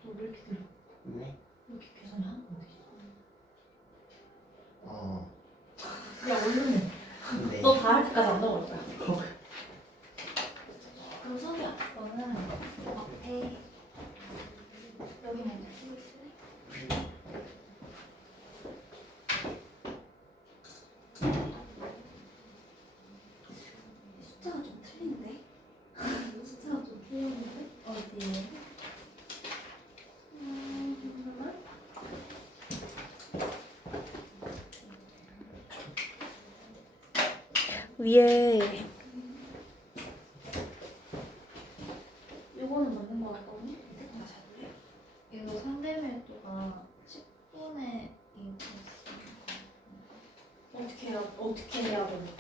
너 왜 이렇게 들어? 네? 이렇게 계산이 하는 거 어디 어. 있어? 야, 얼른 해. 네. 너 다 할 때까지 안 넘어갈 거야. 그럼 소비야, 너는 앞에 위에 요거는 맞는 거 같거든요? 밑에 거 다시 해볼래요? 이거 상대밀도가 10분의 2 어떻게 해야 되는데?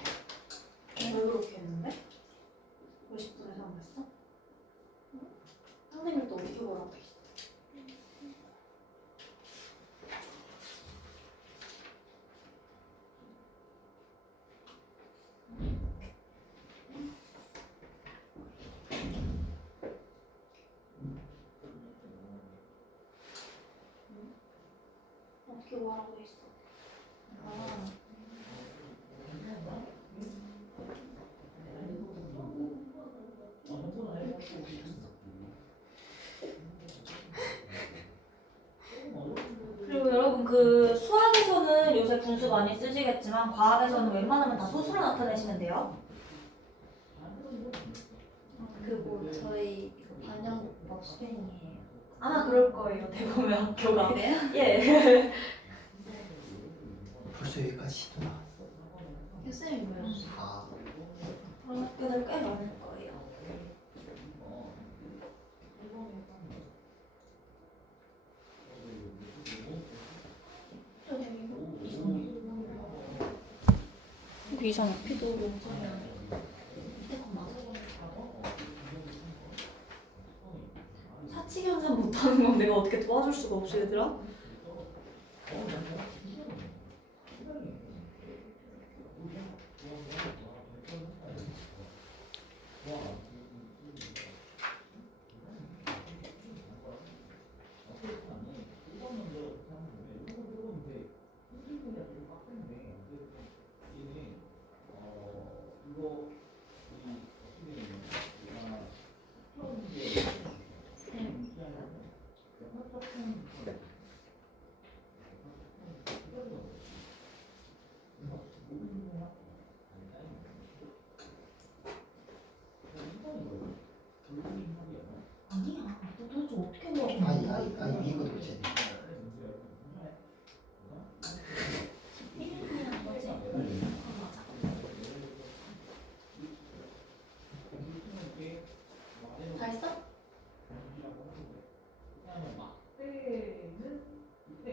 왜 그렇게 했는데? 50분에 3 했어? 선생님 또 어떻게 보라고 돼 있어? 어떻게 보라고 돼 있어? 그리고 여러분 그 수학에서는 요새 분수 많이 쓰시겠지만 과학에서는 웬만하면 다 소수로 나타내시면 돼요. 그뭐 저희 이거 반영법 수행이에요. 아마 그럴 거예요. 대부분 학교가. 그래요? 예. 벌써 여기까지 시도 나왔어. 교수님 뭐였어? 아, 그런 학교들 꽤 많을 거예요. 이거 이상해. 피도 롱점이야. 밑에 거 맞아. 사칙연산 못하는 건 내가 어떻게 도와줄 수가 없어 얘들아. 아니야. 너 도대체 어떻게 뭐? 아니 이거 도대체. 다 했어?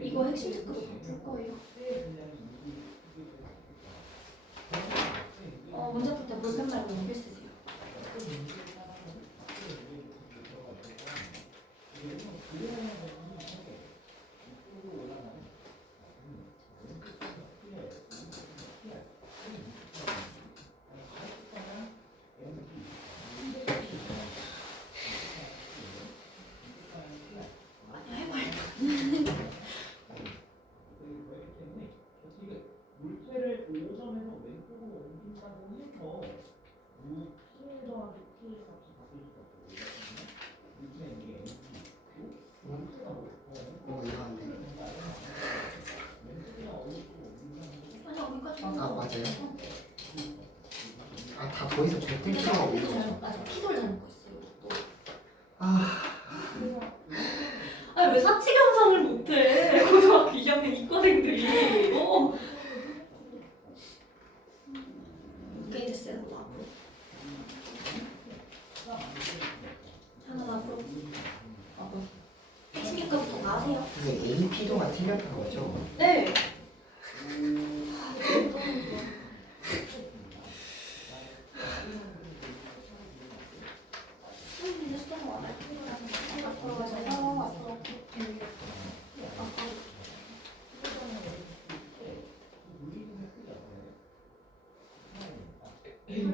이거 핵심 체크도 바꿀 거예요. 문제 풀 때 볼펜 말고 연필 쓰세요. 물체를 5점에서 왼쪽으로 옮긴다고 해서 P에 더하기 P의 값이 바뀔 수가 없거든요. 물체는 이게 물체가 이상한데. 왼쪽이나 오른쪽으로 옮긴다는 아니야 여기까지. 아 맞아요. 아 다 거기서 절대 필요가 없는 거죠. 저 키돌 잘못 있어요. 아, 아니 왜 사칙연산을 못해? 고등학교 2학년 이과생들이. 게임 됐어요. 앞으로. 하나 앞으로. 핵심 체크부터 다 하세요. 선생님 AP도가 틀렸던 거죠? 네. 이제 수동 와요. 앞으로 가셔서 앞으로. 얘랑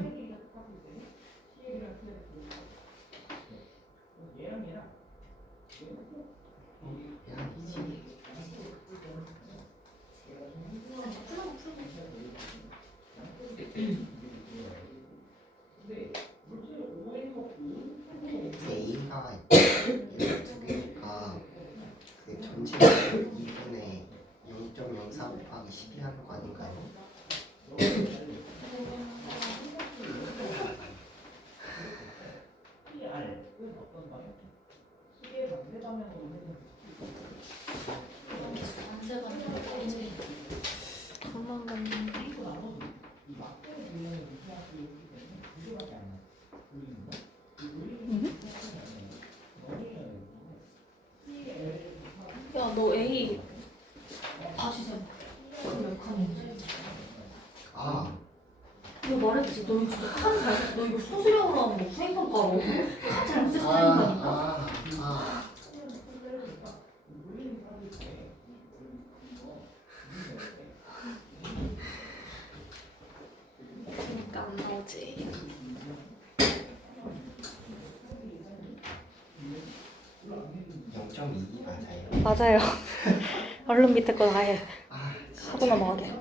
얘랑 대학이지. A가 이렇게 두 개니까 그 전체 2분의 0.04 곱하기 12 하는 거 아닌가요? 그만 봤는데. 아, 이거 말해주지. 너 이거 진짜 칸 잘. 너 이거 수수료로 하는 거 수행평가로. 칸 잘못 아, 쓰니까. 아. 그러니까 안 나오지. 0.2 맞아요. 맞아요. 얼른 밑에 거 다 해. 아, 하고 넘어가게.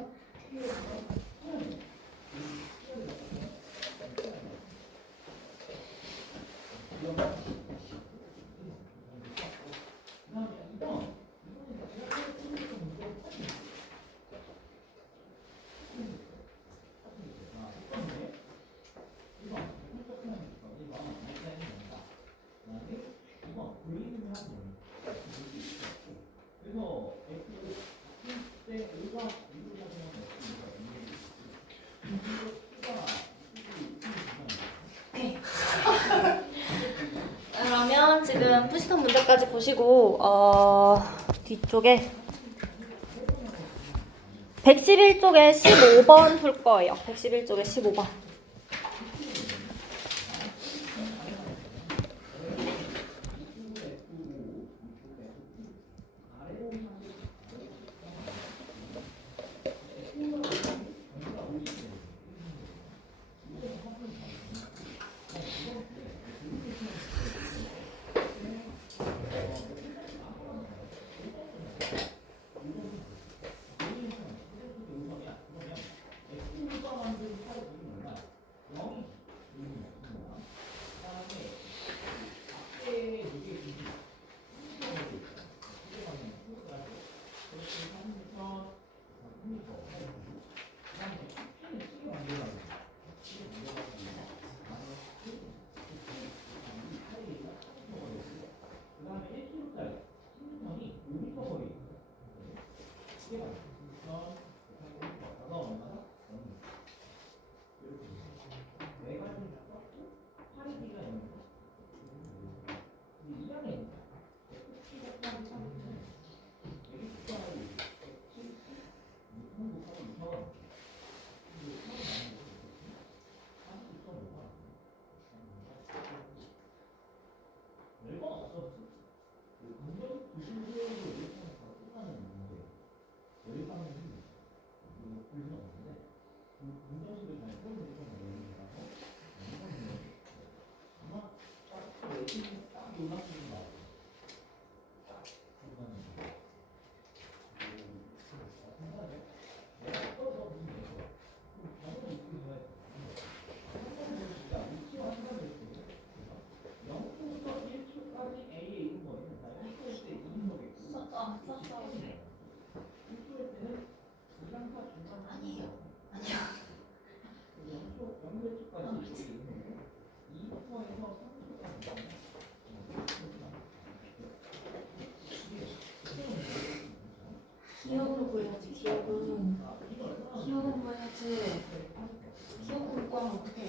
그러면 지금 푸시던 문제까지 보시고 뒤쪽에 111쪽에 15번 풀 거예요. 111쪽에 15번. 기억으로 보여야지. 기억은 보여야지. 기억 볼 거면 어떻게 해?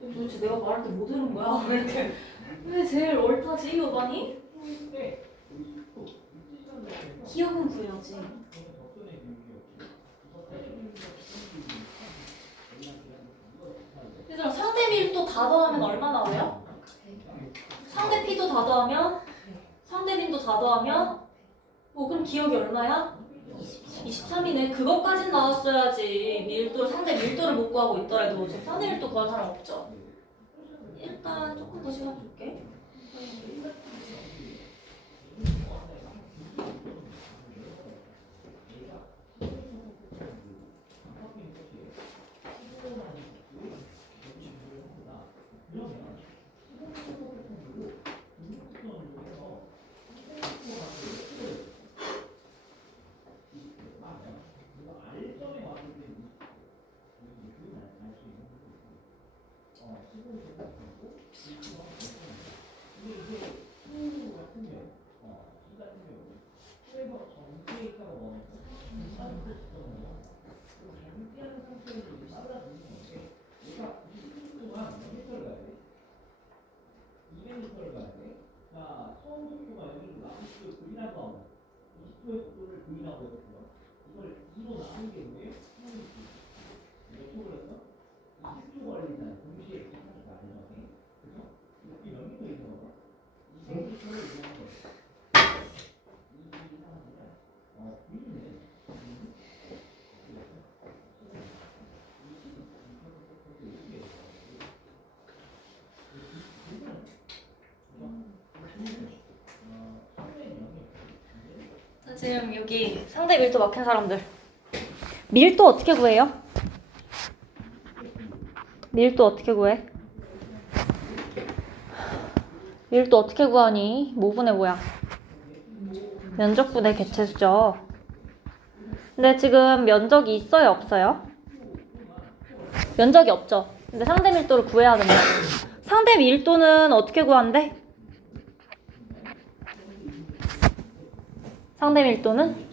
왜 도대체 내가 말할 때 못 들은 거야? 왜 이렇게? 왜 제일 얼타지 여반이? 기억은 보여야지. 얘들아 상대 밀도 다 더하면 얼마 나와요? 상대 피도 다 더하면? 상대 민도 다 더하면? 그럼 기억이 얼마야? 23이네. 그것까진 나왔어야지. 밀도, 상대 밀도를 못 구하고 있더라도 지금 상대 밀도 구한 사람 없죠? 일단 조금 더 시간 줄게. 지금 여기 상대 밀도 막힌 사람들. 밀도 어떻게 구해요? 밀도 어떻게 구해? 밀도 어떻게 구하니? 모분의 뭐야? 면적분의 개체수죠. 근데 지금 면적이 있어요, 없어요? 면적이 없죠. 근데 상대 밀도를 구해야 된다. 상대 밀도는 어떻게 구한대? 상대 밀도는?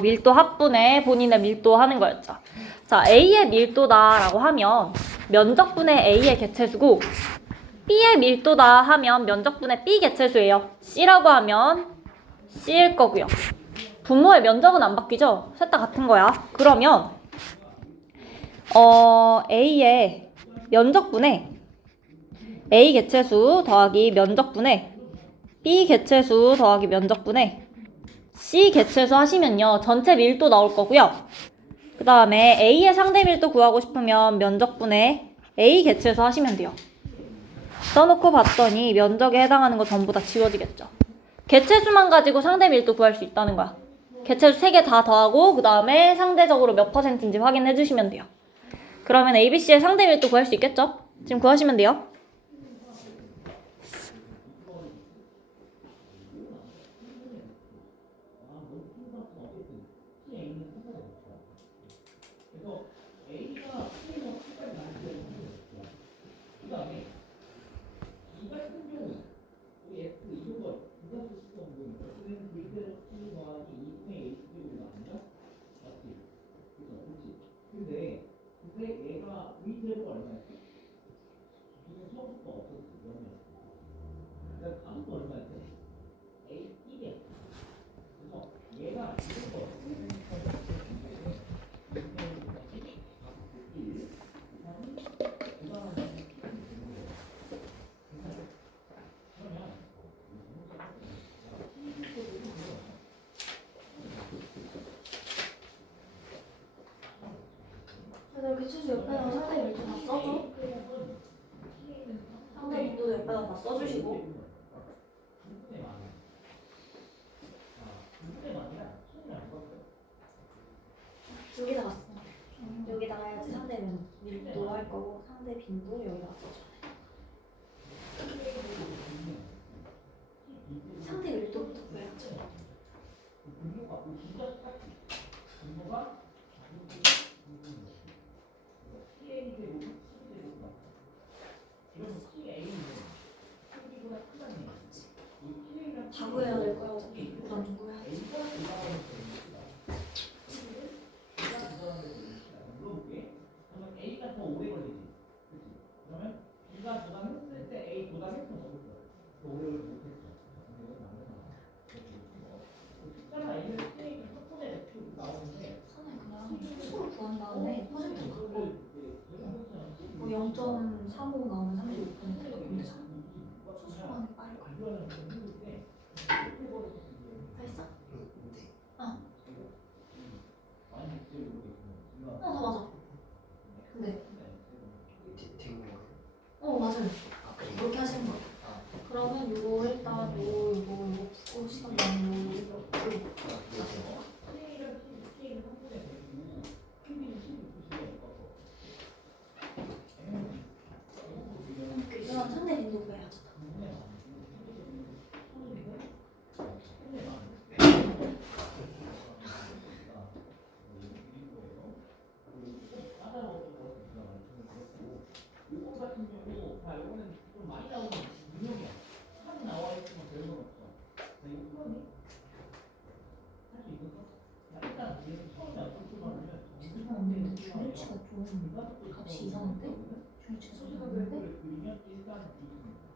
밀도 합분의 본인의 밀도 하는 거였죠. 자, A의 밀도다라고 하면 면적분의 A의 개체수고 B의 밀도다 하면 면적분의 B 개체수예요. C라고 하면 C일 거고요. 분모의 면적은 안 바뀌죠? 셋 다 같은 거야. 그러면 A의 면적분의 A 개체수 더하기 면적분의 B 개체수 더하기 면적분의 C 개체수 하시면요. 전체 밀도 나올 거고요. 그 다음에 A의 상대 밀도 구하고 싶으면 면적분의 A 개체수 하시면 돼요. 써놓고 봤더니 면적에 해당하는 거 전부 다 지워지겠죠. 개체수만 가지고 상대 밀도 구할 수 있다는 거야. 개체수 3개 다 더하고 그 다음에 상대적으로 몇 %인지 확인해 주시면 돼요. 그러면 ABC의 상대 밀도 구할 수 있겠죠? 지금 구하시면 돼요. 개체수 옆에다 상대 밀도 다 써줘. 상대 밀도 옆에다 다 써주시고. 여기다가 써. 여기다가 해야지 상대 밀도 할 거고 상대 빈도 여기다가 써줘. 상대 밀도부터 구해야지. 다 구해야 될 거야 어차피. 우선 좀 구해야지. 선을 그냥 수수로 구한 다음에 퍼센트 갖고 뭐 0.35 나오면 35%가 문제잖아. 수수로 하는 게 빠를 거야. 됐어? 네. 다 맞아. 근데 된 거예요? 맞아요. 아, 그래요? 그렇게 하시는 거예요. 아, 그러면 요거 일단 요거 푸고 시간 나면 요거 이건 상대 빈도 구해야지. 중요치가 좀 값이 이상한데? 중요치가 좀 이상한데?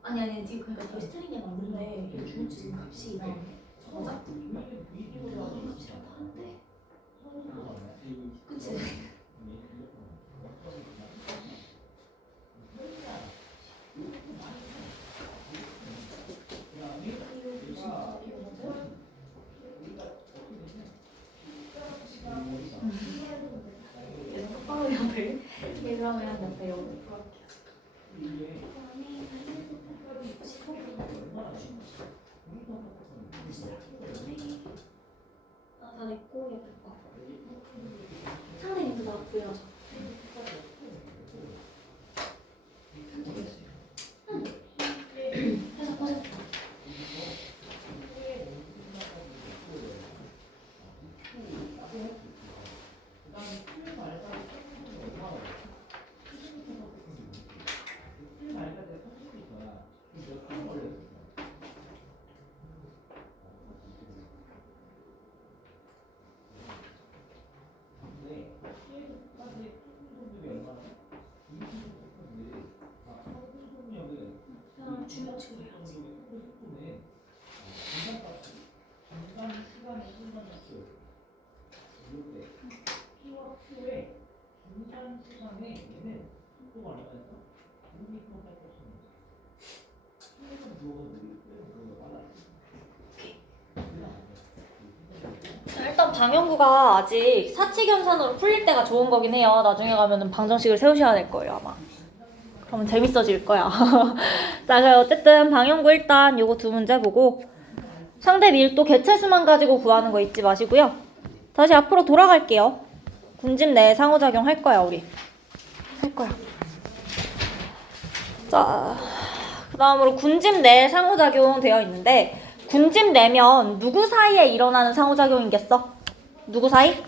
아니 지금 그러니까 더 스트링이 맞는데 중요치 값이 이상한데? 맞아? 값이랑 그치? 얘는 똑바로 옆에 얘랑이랑 옆에 여기 다 됐고 옆에 거 상대님도 나 보여줘. 해서 보세요. 주면 해야지. 일단 방영구가 아직 사칙연산으로 풀릴 때가 좋은 거긴 해요. 나중에 가면은 방정식을 세우셔야 될 거예요, 아마. 그러면 재밌어질 거야. 자, 그럼 어쨌든 방영구 일단 요거 두 문제 보고 상대 밀도 개체수만 가지고 구하는 거 잊지 마시고요. 다시 앞으로 돌아갈게요. 군집 내 상호작용 할 거야, 우리. 할 거야. 자, 그 다음으로 군집 내 상호작용 되어 있는데 군집 내면 누구 사이에 일어나는 상호작용이겠어? 누구 사이?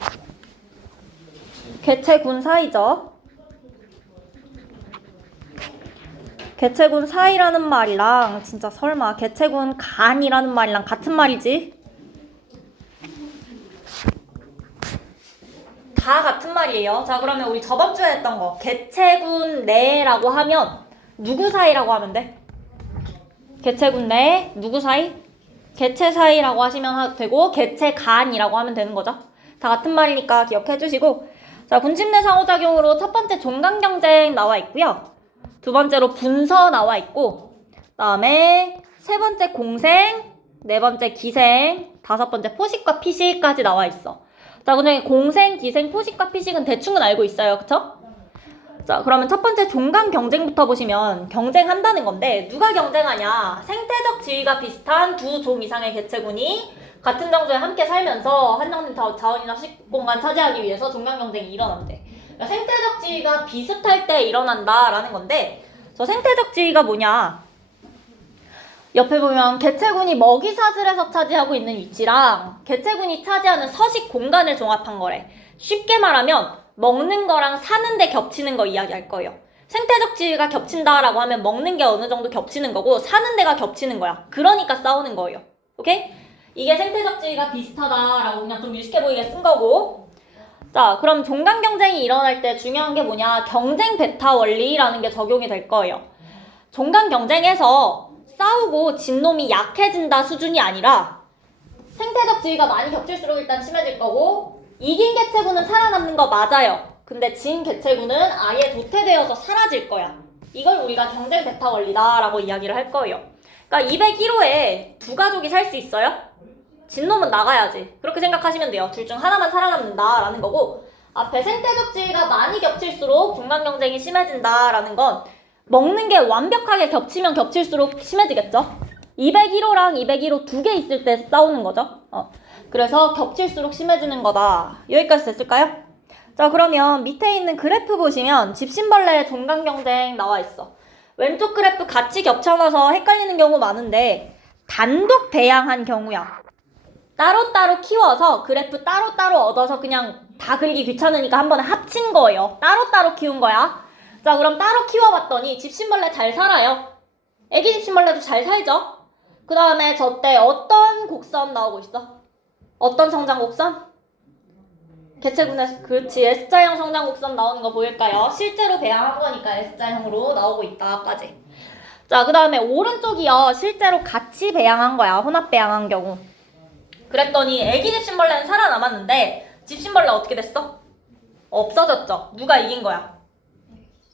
개체군 사이죠. 개체군 사이라는 말이랑 진짜 설마 개체군 간이라는 말이랑 같은 말이지? 다 같은 말이에요. 자, 그러면 우리 저번 주에 했던 거 개체군 내라고 하면 누구 사이라고 하면 돼? 개체군 내 누구 사이? 개체 사이라고 하시면 되고 개체 간이라고 하면 되는 거죠. 다 같은 말이니까 기억해 주시고, 자, 군집 내 상호작용으로 첫 번째 종간 경쟁 나와 있고요. 두 번째로 분서 나와 있고, 그다음에 세 번째 공생, 네 번째 기생, 다섯 번째 포식과 피식까지 나와 있어. 자, 그중에 공생, 기생, 포식과 피식은 대충은 알고 있어요. 그쵸? 자, 그러면 첫 번째 종간 경쟁부터 보시면 경쟁한다는 건데 누가 경쟁하냐? 생태적 지위가 비슷한 두 종 이상의 개체군이 같은 장소에 함께 살면서 한정된 자원이나 식공간 차지하기 위해서 종간 경쟁이 일어난대. 그러니까 생태적 지위가 비슷할 때 일어난다라는 건데, 저 생태적 지위가 뭐냐? 옆에 보면 개체군이 먹이 사슬에서 차지하고 있는 위치랑 개체군이 차지하는 서식 공간을 종합한 거래. 쉽게 말하면 먹는 거랑 사는 데 겹치는 거 이야기할 거예요. 생태적 지위가 겹친다라고 하면 먹는 게 어느 정도 겹치는 거고 사는 데가 겹치는 거야. 그러니까 싸우는 거예요. 오케이? 이게 생태적 지위가 비슷하다라고 그냥 좀 유식해 보이게 쓴 거고, 자, 그럼 종간 경쟁이 일어날 때 중요한 게 뭐냐? 경쟁 베타 원리라는 게 적용이 될 거예요. 종간 경쟁에서 싸우고 진 놈이 약해진다 수준이 아니라 생태적 지위가 많이 겹칠수록 일단 심해질 거고, 이긴 개체군은 살아남는 거 맞아요. 근데 진 개체군은 아예 도태되어서 사라질 거야. 이걸 우리가 경쟁 베타 원리다라고 이야기를 할 거예요. 그러니까 201호에 두 가족이 살 수 있어요? 진 놈은 나가야지. 그렇게 생각하시면 돼요. 둘 중 하나만 살아남는다라는 거고, 앞에 생태적 지위가 많이 겹칠수록 종간 경쟁이 심해진다라는 건 먹는 게 완벽하게 겹치면 겹칠수록 심해지겠죠? 201호랑 201호 두 개 있을 때 싸우는 거죠. 그래서 겹칠수록 심해지는 거다. 여기까지 됐을까요? 자, 그러면 밑에 있는 그래프 보시면 집신벌레의 종간 경쟁 나와 있어. 왼쪽 그래프 같이 겹쳐놔서 헷갈리는 경우 많은데 단독 배양한 경우야. 따로따로 키워서 그래프 따로따로 얻어서 그냥 다 그리기 귀찮으니까 한 번에 합친 거예요. 따로따로 키운 거야. 자, 그럼 따로 키워봤더니 집신벌레 잘 살아요. 애기 집신벌레도 잘 살죠? 그 다음에 저때 어떤 곡선 나오고 있어? 어떤 성장 곡선? 개체군에서, 그렇지, S자형 성장 곡선 나오는 거 보일까요? 실제로 배양한 거니까 S자형으로 나오고 있다까지. 자, 그 다음에 오른쪽이요. 실제로 같이 배양한 거야. 혼합 배양한 경우. 그랬더니 애기 집신벌레는 살아남았는데 집신벌레 어떻게 됐어? 없어졌죠. 누가 이긴 거야?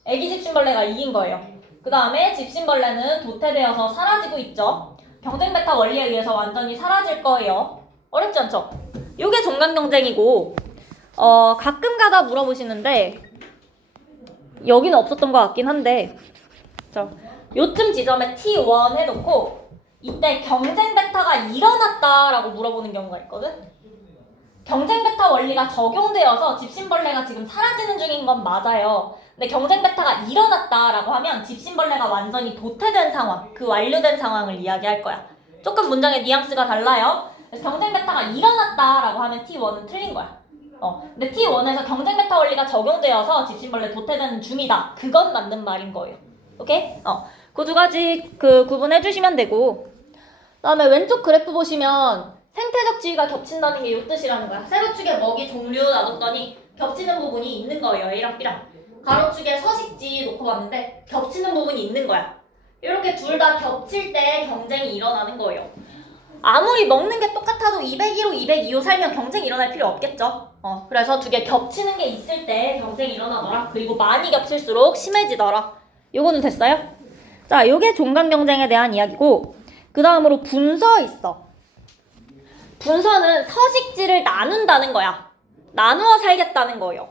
애기 집신벌레가 이긴 거예요. 그 다음에 집신벌레는 도태되어서 사라지고 있죠. 경쟁 베타 원리에 의해서 완전히 사라질 거예요. 어렵지 않죠? 요게 종간 경쟁이고 가끔 가다 물어보시는데 여기는 없었던 것 같긴 한데 자, 요쯤 지점에 T1 해놓고 이때 경쟁 베타가 일어났다라고 물어보는 경우가 있거든. 경쟁 베타 원리가 적용되어서 집신벌레가 지금 사라지는 중인 건 맞아요. 근데 경쟁 베타가 일어났다라고 하면 집신벌레가 완전히 도태된 상황, 그 완료된 상황을 이야기할 거야. 조금 문장의 뉘앙스가 달라요. 그래서 경쟁 베타가 일어났다라고 하면 T1은 틀린 거야. 근데 T1에서 경쟁 베타 원리가 적용되어서 집신벌레 도태되는 중이다. 그건 맞는 말인 거예요. 오케이? 그 두 가지 구분해 주시면 되고 그다음에 왼쪽 그래프 보시면 생태적 지위가 겹친다는 게 이 뜻이라는 거야. 세로축에 먹이 종류 놔뒀더니 겹치는 부분이 있는 거예요. A랑 B랑. 가로축에 서식지 놓고 봤는데 겹치는 부분이 있는 거야. 이렇게 둘 다 겹칠 때 경쟁이 일어나는 거예요. 아무리 먹는 게 똑같아도 201호, 202호 살면 경쟁이 일어날 필요 없겠죠. 그래서 두 개 겹치는 게 있을 때 경쟁이 일어나더라. 그리고 많이 겹칠수록 심해지더라. 요거는 됐어요? 자, 요게 종간 경쟁에 대한 이야기고 그 다음으로 분서 있어. 분서는 서식지를 나눈다는 거야. 나누어 살겠다는 거예요.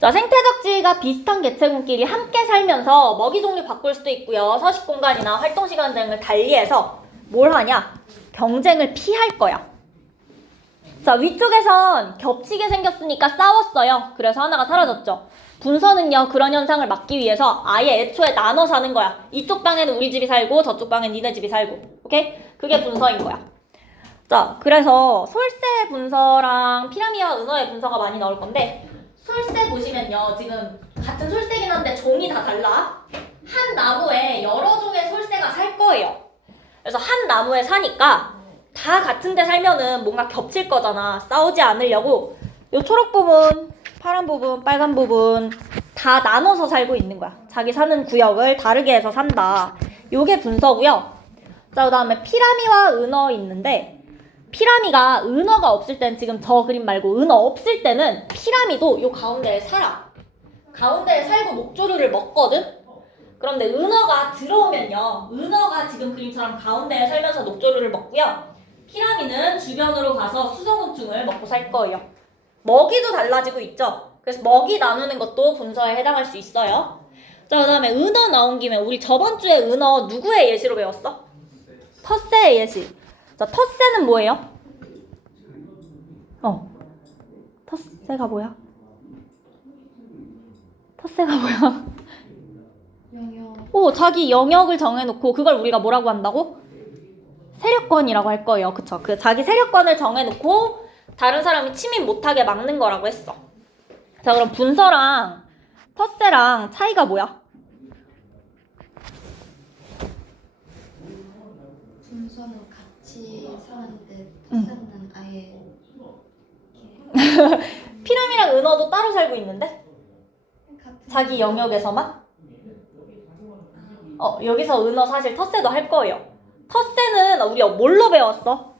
자, 생태적 지위가 비슷한 개체군끼리 함께 살면서 먹이 종류 바꿀 수도 있고요. 서식 공간이나 활동 시간 등을 달리해서 뭘 하냐? 경쟁을 피할 거야. 자, 위쪽에선 겹치게 생겼으니까 싸웠어요. 그래서 하나가 사라졌죠. 분서는요, 그런 현상을 막기 위해서 아예 애초에 나눠 사는 거야. 이쪽 방에는 우리 집이 살고 저쪽 방에는 니네 집이 살고. 오케이? 그게 분서인 거야. 자, 그래서 솔새 분서랑 피라미와 은어의 분서가 많이 나올 건데 솔새 보시면요, 지금 같은 솔새긴 한데 종이 다 달라. 한 나무에 여러 종의 솔새가 살 거예요. 그래서 한 나무에 사니까 다 같은 데 살면은 뭔가 겹칠 거잖아. 싸우지 않으려고 요 초록 부분, 파란 부분, 빨간 부분 다 나눠서 살고 있는 거야. 자기 사는 구역을 다르게 해서 산다. 요게 분서고요. 자, 그 다음에 피라미와 은어 있는데 피라미가 은어가 없을 땐 지금 저 그림 말고 은어 없을 때는 피라미도 요 가운데에 살아. 가운데에 살고 목조류를 먹거든? 그런데 은어가 들어오면요. 은어가 지금 그림처럼 가운데에 살면서 녹조류를 먹고요. 피라미는 주변으로 가서 수소곤충을 먹고 살 거예요. 먹이도 달라지고 있죠. 그래서 먹이 나누는 것도 분서에 해당할 수 있어요. 자, 그 다음에 은어 나온 김에 우리 저번 주에 은어 누구의 예시로 배웠어? 텃새의 예시. 자, 텃새는 뭐예요? 텃새가 뭐야? 텃새가 뭐야? 오, 자기 영역을 정해놓고 그걸 우리가 뭐라고 한다고? 세력권이라고 할 거예요. 그쵸? 그 자기 세력권을 정해놓고 다른 사람이 침입 못하게 막는 거라고 했어. 자, 그럼 분서랑 텃새랑 차이가 뭐야? 분서는 같이 사는데 텃새는 아예 피라미랑 은어도 따로 살고 있는데? 같은 자기 영역에서만? 여기서 은어 사실 텃새도 할 거예요. 텃새는 우리 뭘로 배웠어?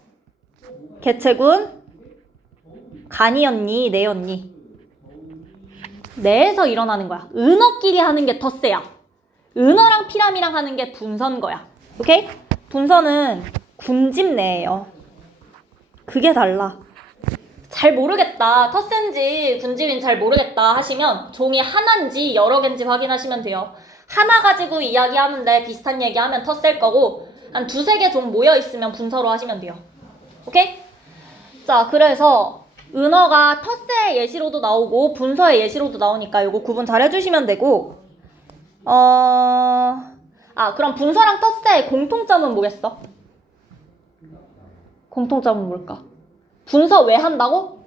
개체군, 간이었니, 내였니? 내에서 일어나는 거야. 은어끼리 하는 게 텃새야. 은어랑 피라미랑 하는 게 분서인 거야. 오케이? 분서는 군집 내예요. 그게 달라. 잘 모르겠다. 텃새인지 군집인지 잘 모르겠다 하시면 종이 하나인지 여러 개인지 확인하시면 돼요. 하나 가지고 이야기하는데 비슷한 얘기하면 텃새일 거고 한 두세 개 종 모여있으면 분서로 하시면 돼요. 오케이? 자, 그래서 은어가 텃새의 예시로도 나오고 분서의 예시로도 나오니까 이거 구분 잘 해주시면 되고 그럼 분서랑 텃새의 공통점은 뭐겠어? 공통점은 뭘까? 분서 왜 한다고?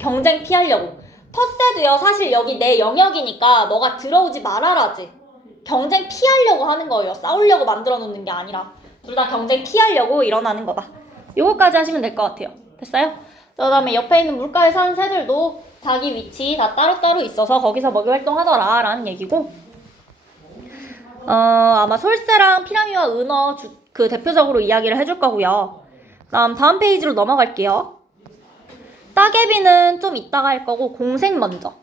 경쟁 피하려고. 텃새도요, 사실 여기 내 영역이니까 너가 들어오지 말아라지. 경쟁 피하려고 하는 거예요. 싸우려고 만들어 놓는 게 아니라. 둘 다 경쟁 피하려고 일어나는 거다. 요거까지 하시면 될 것 같아요. 됐어요? 그 다음에 옆에 있는 물가에 사는 새들도 자기 위치 다 따로따로 있어서 거기서 먹이 활동하더라 라는 얘기고 아마 솔새랑 피라미와 은어 대표적으로 이야기를 해줄 거고요. 다음 페이지로 넘어갈게요. 따개비는 좀 이따가 할 거고 공생 먼저.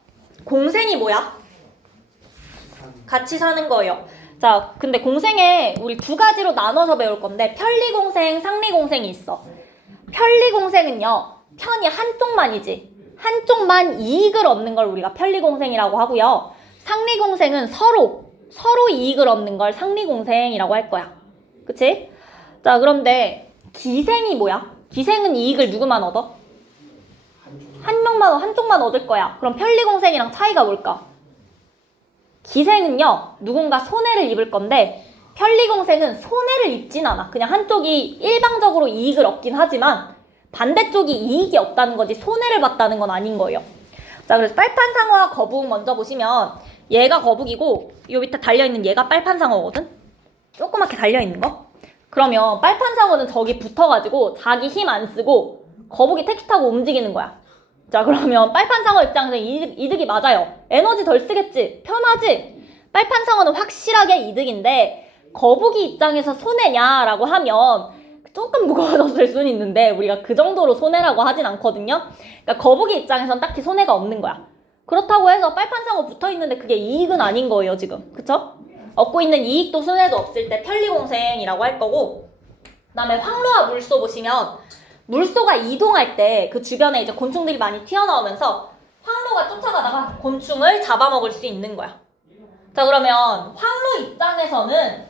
공생이 뭐야? 같이 사는 거예요. 자, 근데 공생에 우리 두 가지로 나눠서 배울 건데 편리공생, 상리공생이 있어. 편리공생은요, 편이 한쪽만이지. 한쪽만 이익을 얻는 걸 우리가 편리공생이라고 하고요. 상리공생은 서로 이익을 얻는 걸 상리공생이라고 할 거야. 그치? 자, 그런데 기생이 뭐야? 기생은 이익을 누구만 얻어? 한쪽만 얻을 거야. 그럼 편리공생이랑 차이가 뭘까? 기생은요, 누군가 손해를 입을 건데 편리공생은 손해를 입진 않아. 그냥 한쪽이 일방적으로 이익을 얻긴 하지만 반대쪽이 이익이 없다는 거지 손해를 봤다는 건 아닌 거예요. 자, 그래서 빨판상어와 거북 먼저 보시면 얘가 거북이고 요 밑에 달려있는 얘가 빨판상어거든? 조그맣게 달려있는 거? 그러면 빨판상어는 저기 붙어가지고 자기 힘 안 쓰고 거북이 택시 타고 움직이는 거야. 자, 그러면 빨판상어 입장에서 이득이 맞아요. 에너지 덜 쓰겠지? 편하지? 빨판상어는 확실하게 이득인데 거북이 입장에서 손해냐라고 하면 조금 무거워졌을 수는 있는데 우리가 그 정도로 손해라고 하진 않거든요. 그러니까 거북이 입장에선 딱히 손해가 없는 거야. 그렇다고 해서 빨판상어 붙어있는데 그게 이익은 아닌 거예요, 지금. 그쵸? 얻고 있는 이익도 손해도 없을 때 편리공생이라고 할 거고, 그 다음에 황로와 물소 보시면 물소가 이동할 때 그 주변에 이제 곤충들이 많이 튀어나오면서 황로가 쫓아가다가 곤충을 잡아먹을 수 있는 거야. 자, 그러면 황로 입장에서는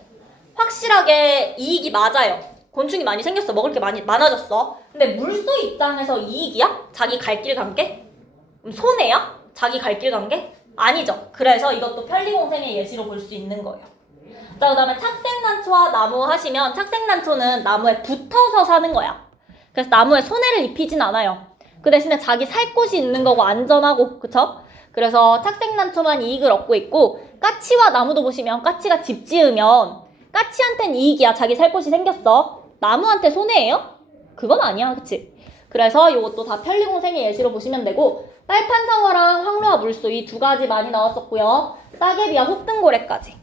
확실하게 이익이 맞아요. 곤충이 많이 생겼어. 먹을 게 많아졌어. 근데 물소 입장에서 이익이야? 자기 갈 길 간 게? 손해야? 자기 갈 길 간 게? 아니죠. 그래서 이것도 편리공생의 예시로 볼 수 있는 거예요. 자, 그 다음에 착생난초와 나무 하시면 착생난초는 나무에 붙어서 사는 거야. 그래서 나무에 손해를 입히진 않아요. 그 대신에 자기 살 곳이 있는 거고 안전하고, 그쵸? 그래서 착생난초만 이익을 얻고 있고, 까치와 나무도 보시면 까치가 집 지으면 까치한텐 이익이야. 자기 살 곳이 생겼어. 나무한테 손해예요? 그건 아니야. 그치? 그래서 이것도 다 편리공생의 예시로 보시면 되고, 빨판상어랑 황로와 물소 이 두 가지 많이 나왔었고요. 따개비와 혹등고래까지.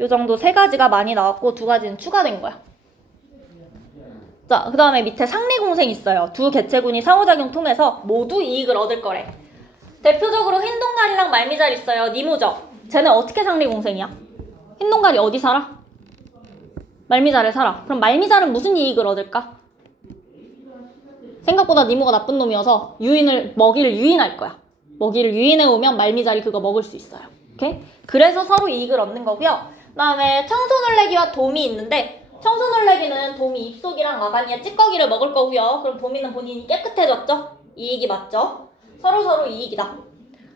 요 정도 세 가지가 많이 나왔고 두 가지는 추가된 거야. 자, 그 다음에 밑에 상리공생 있어요. 두 개체군이 상호작용 통해서 모두 이익을 얻을 거래. 대표적으로 흰동가리랑 말미잘 있어요. 니모죠? 쟤네 어떻게 상리공생이야? 흰동가리 어디 살아? 말미잘에 살아. 그럼 말미잘은 무슨 이익을 얻을까? 생각보다 니모가 나쁜 놈이어서 먹이를 유인할 거야. 먹이를 유인해 오면 말미잘이 그거 먹을 수 있어요. 오케이? 그래서 서로 이익을 얻는 거고요. 그 다음에 청소놀래기와 돔이 있는데 청소놀래기는 돔이 입속이랑 아가니의 찌꺼기를 먹을 거고요. 그럼 돔이는 본인이 깨끗해졌죠? 이익이 맞죠? 서로 이익이다.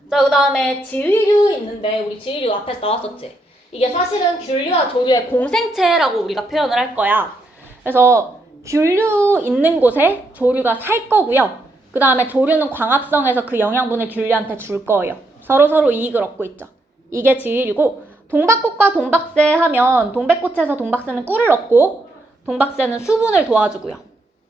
자, 그 다음에 지위류 있는데 우리 지위류 앞에서 나왔었지? 이게 사실은 균류와 조류의 공생체라고 우리가 표현을 할 거야. 그래서 균류 있는 곳에 조류가 살 거고요. 그 다음에 조류는 광합성해서 그 영양분을 균류한테 줄 거예요. 서로 이익을 얻고 있죠. 이게 지위류고 동박꽃과 동박새 하면 동백꽃에서 동박새는 꿀을 얻고 동박새는 수분을 도와주고요.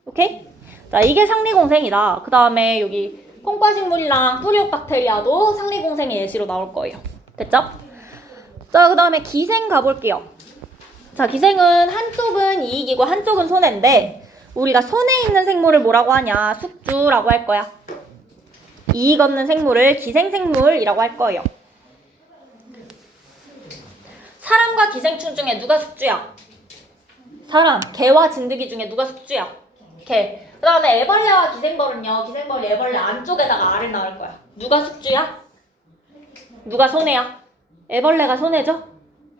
오케이? 자, 이게 상리공생이다. 그 다음에 여기 콩과식물이랑 뿌리옥 박테리아도 상리공생의 예시로 나올 거예요. 됐죠? 자, 그 다음에 기생 가볼게요. 자, 기생은 한쪽은 이익이고 한쪽은 손해인데 우리가 손해 있는 생물을 뭐라고 하냐? 숙주라고 할 거야. 이익 얻는 생물을 기생생물이라고 할 거예요. 사람과 기생충 중에 누가 숙주야? 사람, 개와 진드기 중에 누가 숙주야? 개. 그 다음에 애벌레와 기생벌은요. 기생벌이 애벌레 안쪽에다가 알을 낳을 거야. 누가 숙주야? 누가 손해야? 애벌레가 손해죠?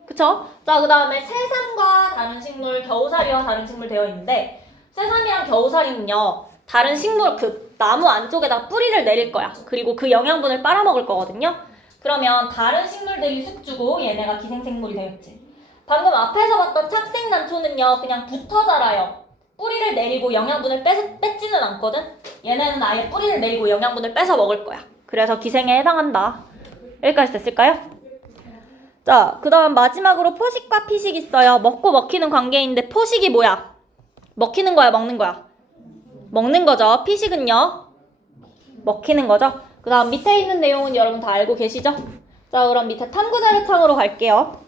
그쵸? 자, 그 다음에 새삼과 다른 식물, 겨우살이와 다른 식물 되어 있는데 새삼이랑 겨우살이는요. 다른 식물 그 나무 안쪽에다 뿌리를 내릴 거야. 그리고 그 영양분을 빨아먹을 거거든요. 그러면 다른 식물들이 숙주고 얘네가 기생생물이 되겠지. 방금 앞에서 봤던 착생난초는요. 그냥 붙어 자라요. 뿌리를 내리고 영양분을 뺏지는 않거든. 얘네는 아예 뿌리를 내리고 영양분을 뺏어 먹을 거야. 그래서 기생에 해당한다. 여기까지 됐을까요? 자, 그 다음 마지막으로 포식과 피식 있어요. 먹고 먹히는 관계인데 포식이 뭐야? 먹히는 거야, 먹는 거야? 먹는 거죠. 피식은요? 먹히는 거죠. 그 다음 밑에 있는 내용은 여러분 다 알고 계시죠? 자, 그럼 밑에 탐구자료창으로 갈게요.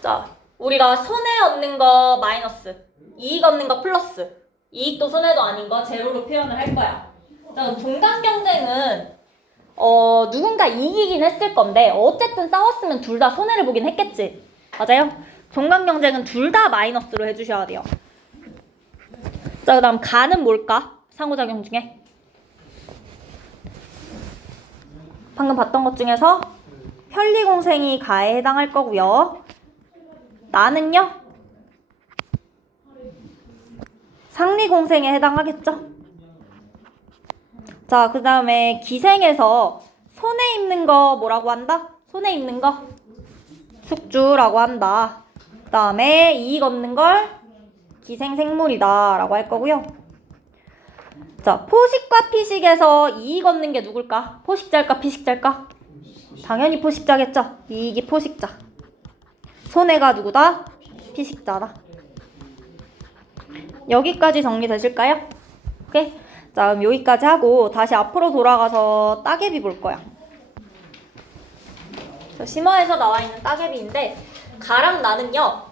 자, 우리가 손해 얻는 거 마이너스, 이익 얻는 거 플러스 이익도 손해도 아닌 거 제로로 표현을 할 거야. 자, 그럼 종간 경쟁은 누군가 이기긴 했을 건데 어쨌든 싸웠으면 둘 다 손해를 보긴 했겠지. 맞아요? 종간 경쟁은 둘 다 마이너스로 해주셔야 돼요. 자, 그 다음 가는 뭘까? 상호작용 중에 방금 봤던 것 중에서 편리공생이 가에 해당할 거고요. 나는요? 상리공생에 해당하겠죠? 자, 그 다음에 기생에서 손에 입는 거 뭐라고 한다? 손에 입는 거 숙주라고 한다. 그 다음에 이익 얻는 걸 기생생물이다 라고 할 거고요. 자, 포식과 피식에서 이익 얻는 게 누굴까? 포식자일까 피식자일까? 당연히 포식자겠죠. 이익이 포식자. 손해가 누구다? 피식자다. 여기까지 정리되실까요? 오케이. 자, 그럼 여기까지 하고 다시 앞으로 돌아가서 따개비 볼 거야. 심화에서 나와 있는 따개비인데 가랑 나는요.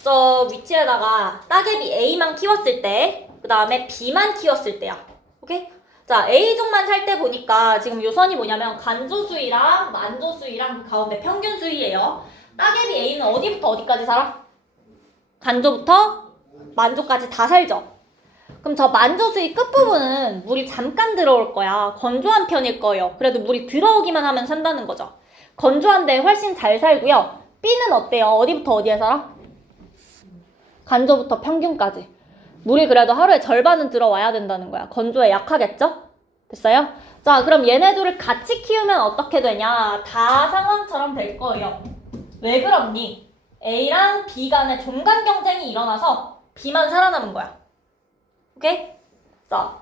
저 위치에다가 따개비 A만 키웠을 때, 그 다음에 B만 키웠을 때야. 오케이? 자, A종만 살 때 보니까 지금 요선이 뭐냐면 간조수위랑 만조수위랑 그 가운데 평균수위예요. 따개비 A는 어디부터 어디까지 살아? 간조부터 만조까지 다 살죠. 그럼 저 만조수위 끝부분은 물이 잠깐 들어올 거야. 건조한 편일 거예요. 그래도 물이 들어오기만 하면 산다는 거죠. 건조한데 훨씬 잘 살고요. B는 어때요? 어디부터 어디에 살아? 간조부터 평균까지. 물이 그래도 하루에 절반은 들어와야 된다는 거야. 건조에 약하겠죠? 됐어요? 자, 그럼 얘네 둘을 같이 키우면 어떻게 되냐? 다 상황처럼 될 거예요. 왜 그렇니? A랑 B 간에 종간 경쟁이 일어나서 B만 살아남은 거야. 오케이? 자,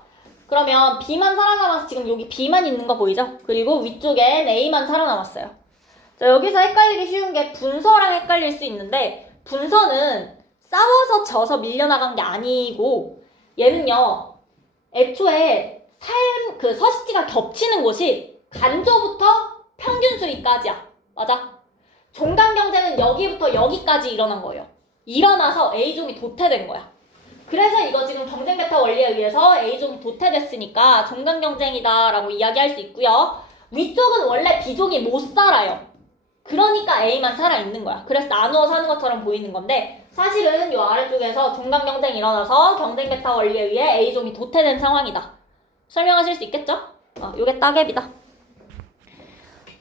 그러면 B만 살아남아서 지금 여기 B만 있는 거 보이죠? 그리고 위쪽엔 A만 살아남았어요. 자, 여기서 헷갈리기 쉬운 게 분서랑 헷갈릴 수 있는데 분서는 싸워서 져서 밀려나간 게 아니고 얘는요. 애초에 그 서식지가 겹치는 곳이 간조부터 평균 수위까지야. 맞아? 종간 경쟁은 여기부터 여기까지 일어난 거예요. 일어나서 A종이 도태된 거야. 그래서 이거 지금 경쟁 베타 원리에 의해서 A종이 도태됐으니까 종간 경쟁이다 라고 이야기할 수 있고요. 위쪽은 원래 B종이 못 살아요. 그러니까 A만 살아있는 거야. 그래서 나누어 사는 것처럼 보이는 건데 사실은 이 아래쪽에서 종간 경쟁이 일어나서 경쟁 베타 원리에 의해 A종이 도태된 상황이다. 설명하실 수 있겠죠? 요게 따개비다.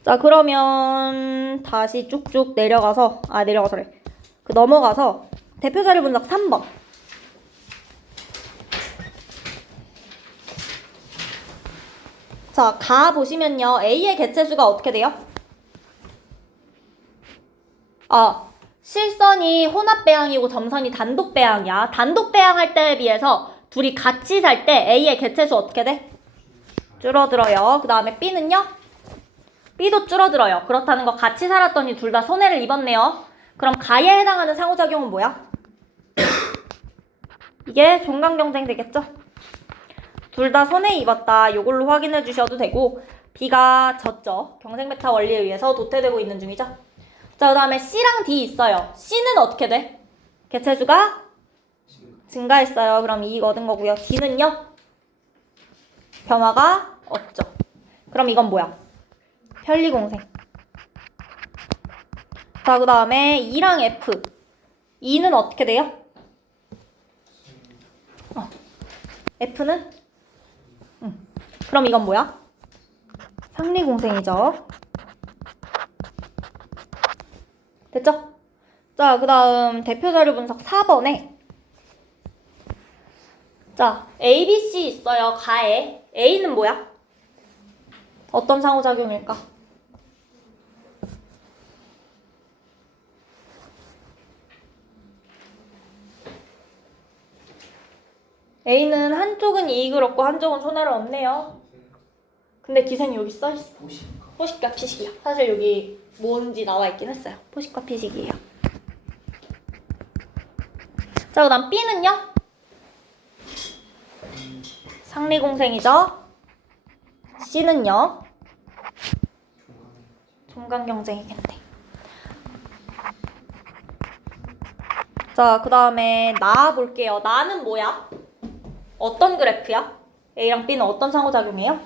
자, 그러면 다시 쭉쭉 내려가서래. 넘어가서 대표자료 분석 3번. 자, 가 보시면요. A의 개체수가 어떻게 돼요? 실선이 혼합 배항이고 점선이 단독 배항이야. 단독 배항할 때에 비해서 둘이 같이 살 때 A의 개체수 어떻게 돼? 줄어들어요. 그 다음에 B는요? B도 줄어들어요. 그렇다는 거 같이 살았더니 둘 다 손해를 입었네요. 그럼 가에 해당하는 상호작용은 뭐야? 이게 종간 경쟁 되겠죠? 둘 다 손해 입었다. 이걸로 확인해 주셔도 되고 B가 졌죠. 경쟁 베타 원리에 의해서 도태되고 있는 중이죠. 자, 그 다음에 C랑 D 있어요. C는 어떻게 돼? 개체수가 증가했어요. 그럼 이익 얻은 거고요. D는요? 변화가 없죠. 그럼 이건 뭐야? 편리공생. 자, 그 다음에 E랑 F. E는 어떻게 돼요? F는? 그럼 이건 뭐야? 상리공생이죠. 됐죠? 자, 그 다음 대표자료 분석 4번에 자, A, B, C 있어요. 가에. A는 뭐야? 어떤 상호작용일까? A는 한쪽은 이익을 얻고 한쪽은 손해를 얻네요. 근데 기생이 여기 써있어. 포식과 피식이야. 사실 여기 뭔지 나와 있긴 했어요. 포식과 피식이에요. 자, 그 다음 B는요? 상리공생이죠. C는요? 종간경쟁이겠네. 자, 그 다음에 나 볼게요. 나는 뭐야? 어떤 그래프야? A랑 B는 어떤 상호작용이에요?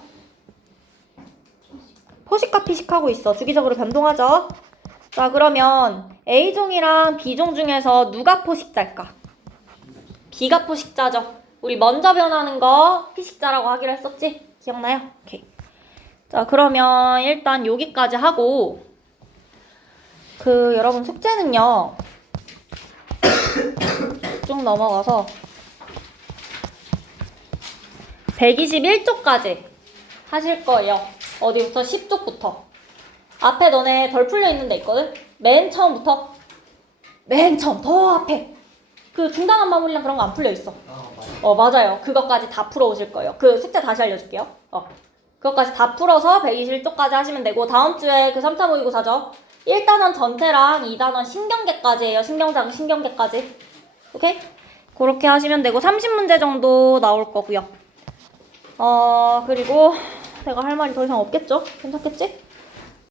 포식과 피식하고 있어. 주기적으로 변동하죠. 자, 그러면 A종이랑 B종 중에서 누가 포식자일까? B가 포식자죠. 우리 먼저 변하는 거 피식자라고 하기로 했었지? 기억나요? 오케이. 자, 그러면 일단 여기까지 하고 여러분 숙제는요. 쭉 넘어가서 121쪽까지 하실 거예요. 어디부터? 10쪽부터. 앞에 너네 덜 풀려 있는 데 있거든? 맨 처음부터. 맨 처음, 더 앞에. 그 중단한 마무리랑 그런 거 안 풀려 있어. 맞아. 맞아요. 그것까지 다 풀어오실 거예요. 그 숙제 다시 알려줄게요. 그것까지 다 풀어서 121쪽까지 하시면 되고, 다음 주에 그 3차 모의고사죠. 1단원 전체랑 2단원 신경계까지예요. 신경자극 신경계까지. 오케이? 그렇게 하시면 되고, 30문제 정도 나올 거고요. 그리고 내가 할 말이 더 이상 없겠죠? 괜찮겠지?